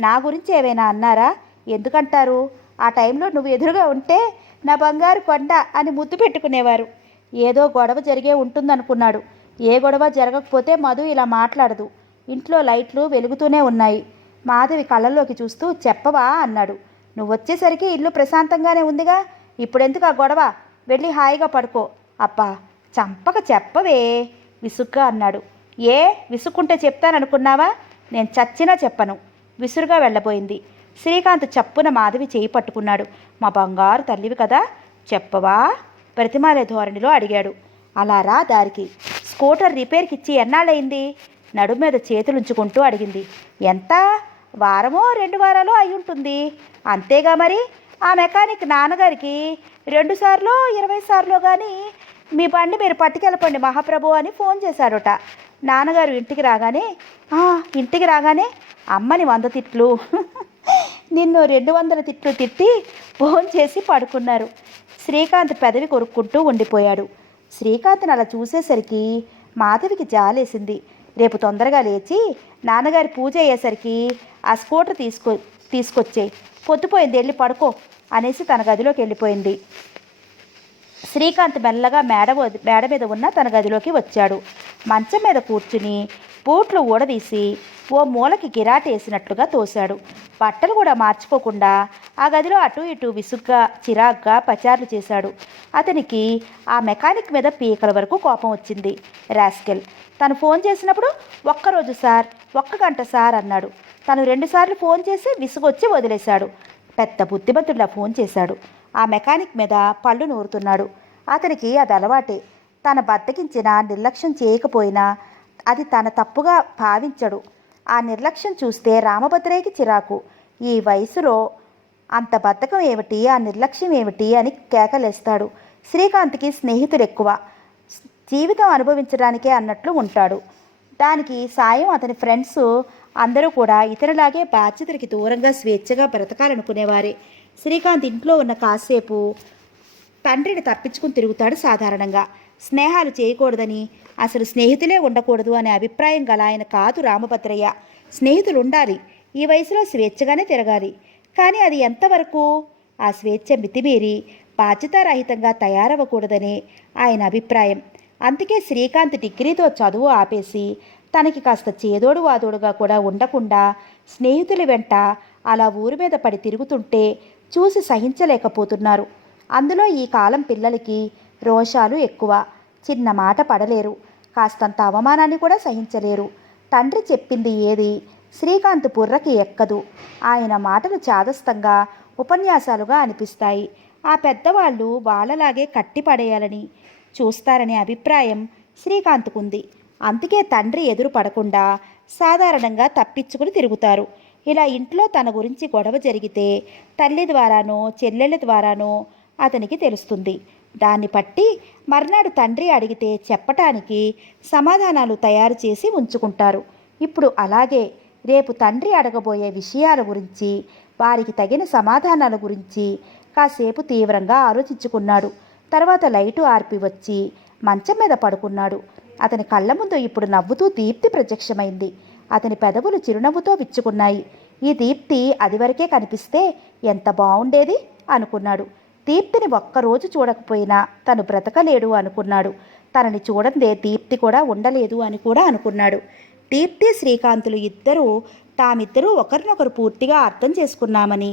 నా గురించి ఏమైనా అన్నారా? ఎందుకంటారు? ఆ టైంలో నువ్వు ఎదురుగా ఉంటే నా బంగారు కొండ అని ముద్దు పెట్టుకునేవారు. ఏదో గొడవ జరిగే ఉంటుందనుకున్నాడు. ఏ గొడవ జరగకపోతే మధు ఇలా మాట్లాడదు. ఇంట్లో లైట్లు వెలుగుతూనే ఉన్నాయి. మాధవి కళ్ళల్లోకి చూస్తూ చెప్పవా అన్నాడు. నువ్వు వచ్చేసరికి ఇల్లు ప్రశాంతంగానే ఉందిగా, ఇప్పుడెందుకు ఆ గొడవ? వెళ్ళి హాయిగా పడుకో. అప్పా, చంపక చెప్పవే విసుగ్గా అన్నాడు. ఏ విసుక్కుంటే చెప్తాననుకున్నావా? నేను చచ్చినా చెప్పను. విసురుగా వెళ్ళబోయింది. శ్రీకాంత్ చప్పున మాధవి చేయి పట్టుకున్నాడు. మా బంగారు తల్లివి కదా, చెప్పవా ప్రతిమాలే ధోరణిలో అడిగాడు. అలా రా దారికి. స్కూటర్ రిపేర్కి ఇచ్చి ఎన్నాళ్ళయింది? నడుము మీద చేతులుంచుకుంటూ అడిగింది. ఎంత? వారమో 2 వారాలో అయి ఉంటుంది. అంతేగా మరి. ఆ మెకానిక్ నాన్నగారికి 2 సార్లో 20 సార్లో కానీ మీ బండి మీరు పట్టుకెళ్ళపండి మహాప్రభు అని ఫోన్ చేశాడట. నాన్నగారు ఇంటికి రాగానే అమ్మని 100 తిట్లు నిన్ను 200 తిట్లు తిట్టి ఫోన్ చేసి పడుకున్నారు. శ్రీకాంత్ పెదవి కొరుక్కుంటూ ఉండిపోయాడు. శ్రీకాంత్ని అలా చూసేసరికి మాధవికి జాలేసింది. రేపు తొందరగా లేచి నాన్నగారి పూజ అయ్యేసరికి ఆ స్కూటర్ తీసుకొచ్చేయి, పొద్దుపోయింది, వెళ్ళి పడుకో అనేసి తన గదిలోకి వెళ్ళిపోయింది. శ్రీకాంత్ మెల్లగా మేడ మీద ఉన్న తన గదిలోకి వచ్చాడు. మంచం మీద కూర్చుని బూట్లు ఊడదీసి ఓ మూలకి గిరాటేసినట్లుగా తోశాడు. బట్టలు కూడా మార్చుకోకుండా ఆ గదిలో అటు ఇటు విసుగ్గా చిరాగ్గా పచార్లు చేశాడు. అతనికి ఆ మెకానిక్ మీద పీకల వరకు కోపం వచ్చింది. రాస్కెల్. తను ఫోన్ చేసినప్పుడు 1 రోజు సార్, 1 గంట సార్ అన్నాడు. తను 2 సార్లు ఫోన్ చేసి విసుగొచ్చి వదిలేశాడు. పెద్ద బుద్ధిమంతుడిలా ఫోన్ చేశాడు. ఆ మెకానిక్ మీద పళ్ళు నూరుతున్నాడు. అతనికి అది అలవాటే. తన బద్దకించినా నిర్లక్ష్యం చేయకపోయినా అది తన తప్పుగా భావించడు. ఆ నిర్లక్ష్యం చూస్తే రామభద్రయ్యకి చిరాకు. ఈ వయసులో అంత బద్ధకం ఏమిటి, ఆ నిర్లక్ష్యం ఏమిటి అని కేకలేస్తాడు. శ్రీకాంత్కి స్నేహితులు ఎక్కువ, జీవితం అనుభవించడానికే అన్నట్లు ఉంటాడు. దానికి సాయం అతని ఫ్రెండ్స్ అందరూ కూడా ఇతరులాగే బాధ్యతలకి దూరంగా స్వేచ్ఛగా బ్రతకాలనుకునేవారే. శ్రీకాంత్ ఇంట్లో ఉన్న కాసేపు తండ్రిని తప్పించుకుని తిరుగుతాడు. సాధారణంగా స్నేహాలు చేయకూడదని, అసలు స్నేహితులే ఉండకూడదు అనే అభిప్రాయం గల ఆయన కాదు రామభద్రయ్య. స్నేహితులు ఉండాలి, ఈ వయసులో స్వేచ్ఛగానే తిరగాలి. కానీ అది ఎంతవరకు? ఆ స్వేచ్ఛ మితిమీరి బాధ్యతారహితంగా తయారవ్వకూడదనే ఆయన అభిప్రాయం. అందుకే శ్రీకాంత్ డిగ్రీతో చదువు ఆపేసి తనకి కాస్త చేదోడు వాదోడుగా కూడా ఉండకుండా స్నేహితుల వెంట అలా ఊరి మీద పడి తిరుగుతుంటే చూసి సహించలేకపోతున్నారు. అందులో ఈ కాలం పిల్లలకి రోషాలు ఎక్కువ. చిన్న మాట పడలేరు, కాస్తంత అవమానాన్ని కూడా సహించలేరు. తండ్రి చెప్పింది ఏది శ్రీకాంత్ బుర్రకి ఎక్కదు. ఆయన మాటలు చాదస్తంగా ఉపన్యాసాలుగా అనిపిస్తాయి. ఆ పెద్దవాళ్ళు వాళ్ళలాగే కట్టిపడేయాలని చూస్తారనే అభిప్రాయం శ్రీకాంత్కుంది. అందుకే తండ్రి ఎదురు పడకుండా సాధారణంగా తప్పించుకుని తిరుగుతారు. ఇలా ఇంట్లో తన గురించి గొడవ జరిగితే తల్లి ద్వారానో చెల్లెళ్ళ ద్వారానో అతనికి తెలుస్తుంది. దాన్ని బట్టి మర్నాడు తండ్రి అడిగితే చెప్పటానికి సమాధానాలు తయారు చేసి ఉంచుకుంటారు. ఇప్పుడు అలాగే రేపు తండ్రి అడగబోయే విషయాల గురించి, వారికి తగిన సమాధానాల గురించి కాసేపు తీవ్రంగా ఆలోచించుకున్నాడు. తర్వాత లైటు ఆర్పి వచ్చి మంచం మీద పడుకున్నాడు. అతని కళ్ళ ముందు ఇప్పుడు నవ్వుతూ దీప్తి ప్రత్యక్షమైంది. అతని పెదవులు చిరునవ్వుతో విచ్చుకున్నాయి. ఈ దీప్తి అదివరకే కనిపిస్తే ఎంత బాగుండేది అనుకున్నాడు. దీప్తిని ఒక్కరోజు చూడకపోయినా తను బ్రతకలేడు అనుకున్నాడు. తనని చూడందే దీప్తి కూడా ఉండలేదు అని కూడా అనుకున్నాడు. దీప్తి శ్రీకాంతులు తామిద్దరూ ఒకరినొకరు పూర్తిగా అర్థం చేసుకున్నామని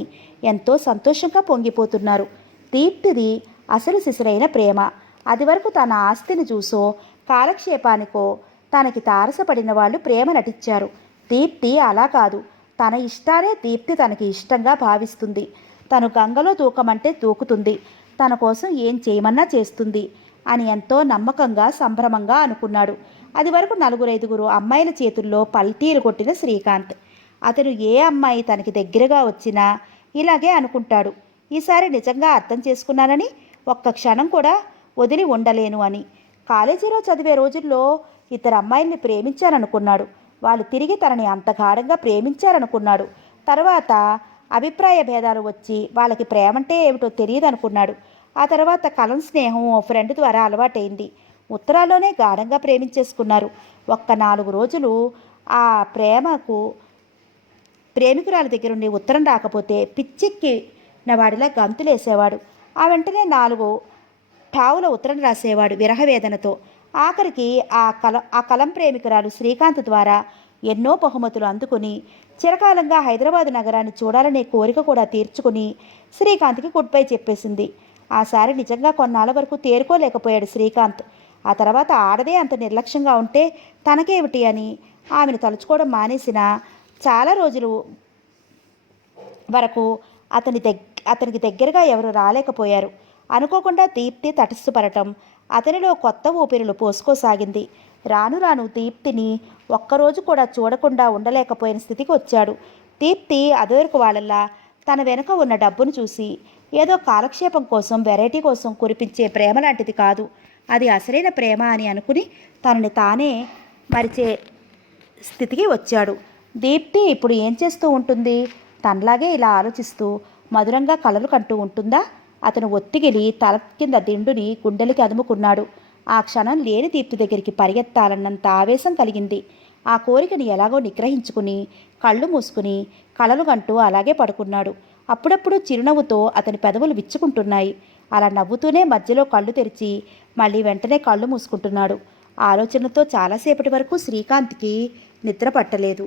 ఎంతో సంతోషంగా పొంగిపోతున్నారు. దీప్తిది అసలు సిసరైన ప్రేమ. అది వరకు తన ఆస్తిని చూసో కాలక్షేపానికో తనకి తారసపడిన వాళ్ళు ప్రేమ నటించారు. దీప్తి అలా కాదు. తన ఇష్టాలే దీప్తి తనకి ఇష్టంగా భావిస్తుంది. తను గంగలో దూకమంటే దూకుతుంది. తన కోసం ఏం చేయమన్నా చేస్తుంది అని ఎంతో నమ్మకంగా సంభ్రమంగా అనుకున్నాడు. అది వరకు 4-5 అమ్మాయిల చేతుల్లో పల్టీలు కొట్టిన శ్రీకాంత్. అతను ఏ అమ్మాయి తనకి దగ్గరగా వచ్చినా ఇలాగే అనుకుంటాడు. ఈసారి నిజంగా అర్థం చేసుకున్నానని, ఒక్క క్షణం కూడా వదిలి ఉండలేను అని. కాలేజీలో చదివే రోజుల్లో 2 అమ్మాయిల్ని ప్రేమించారనుకున్నాడు. వాళ్ళు తిరిగి తనని అంత గాఢంగా ప్రేమించారనుకున్నాడు. తర్వాత అభిప్రాయ భేదాలు వచ్చి వాళ్ళకి ప్రేమంటే ఏమిటో తెలియదు అనుకున్నాడు. ఆ తర్వాత కలం స్నేహం ఓ ఫ్రెండ్ ద్వారా అలవాటైంది. ఉత్తరాల్లోనే గాఢంగా ప్రేమించేసుకున్నారు. ఒక్క 4 రోజులు ఆ ప్రేమికురాలి దగ్గరుండి ఉత్తరం రాకపోతే పిచ్చెక్కిన వాడిలా గంతులేసేవాడు. ఆ వెంటనే 4 ఠావుల ఉత్తరం రాసేవాడు విరహవేదనతో. ఆఖరికి ఆ కలం ప్రేమికురాలు శ్రీకాంత్ ద్వారా ఎన్నో బహుమతులు అందుకుని చిరకాలంగా హైదరాబాదు నగరాన్ని చూడాలనే కోరిక కూడా తీర్చుకుని శ్రీకాంత్కి గుడ్ బై చెప్పేసింది. ఆసారి నిజంగా కొన్నాళ్ళ వరకు తేరుకోలేకపోయాడు శ్రీకాంత్. ఆ తర్వాత ఆడదే అంత నిర్లక్ష్యంగా ఉంటే తనకేమిటి అని ఆమెను తలుచుకోవడం మానేసిన చాలా రోజులు వరకు అతనికి దగ్గరగా ఎవరు రాలేకపోయారు. అనుకోకుండా దీప్తి తటస్థపడటం అతనిలో కొత్త ఊపిరులు పోసుకోసాగింది. రాను రాను దీప్తిని ఒక్కరోజు కూడా చూడకుండా ఉండలేకపోయిన స్థితికి వచ్చాడు. దీప్తి అదివరకు వాళ్ళల్లా తన వెనుక ఉన్న డబ్బును చూసి ఏదో కాలక్షేపం కోసం, వెరైటీ కోసం కురిపించే ప్రేమ లాంటిది కాదు. అది అసలైన ప్రేమ అని అనుకుని తనని తానే మరిచే స్థితికి వచ్చాడు. దీప్తి ఇప్పుడు ఏం చేస్తూ ఉంటుంది? తనలాగే ఇలా ఆలోచిస్తూ మధురంగా కలలు కంటూ ఉంటుందా? అతను ఒత్తిగిలి తల కింద దిండుని గుండెలకి అదుముకున్నాడు. ఆ క్షణం లేని దీప్తి దగ్గరికి పరిగెత్తాలన్నంత ఆవేశం కలిగింది. ఆ కోరికని ఎలాగో నిగ్రహించుకుని కళ్ళు మూసుకుని కలలు కంటూ అలాగే పడుకున్నాడు. అప్పుడప్పుడు చిరునవ్వుతో అతని పెదవులు విచ్చుకుంటున్నాయి. అలా నవ్వుతూనే మధ్యలో కళ్ళు తెరిచి మళ్ళీ వెంటనే కళ్ళు మూసుకుంటున్నాడు. ఆలోచనతో చాలాసేపటి వరకు శ్రీకాంత్కి నిద్ర పట్టలేదు.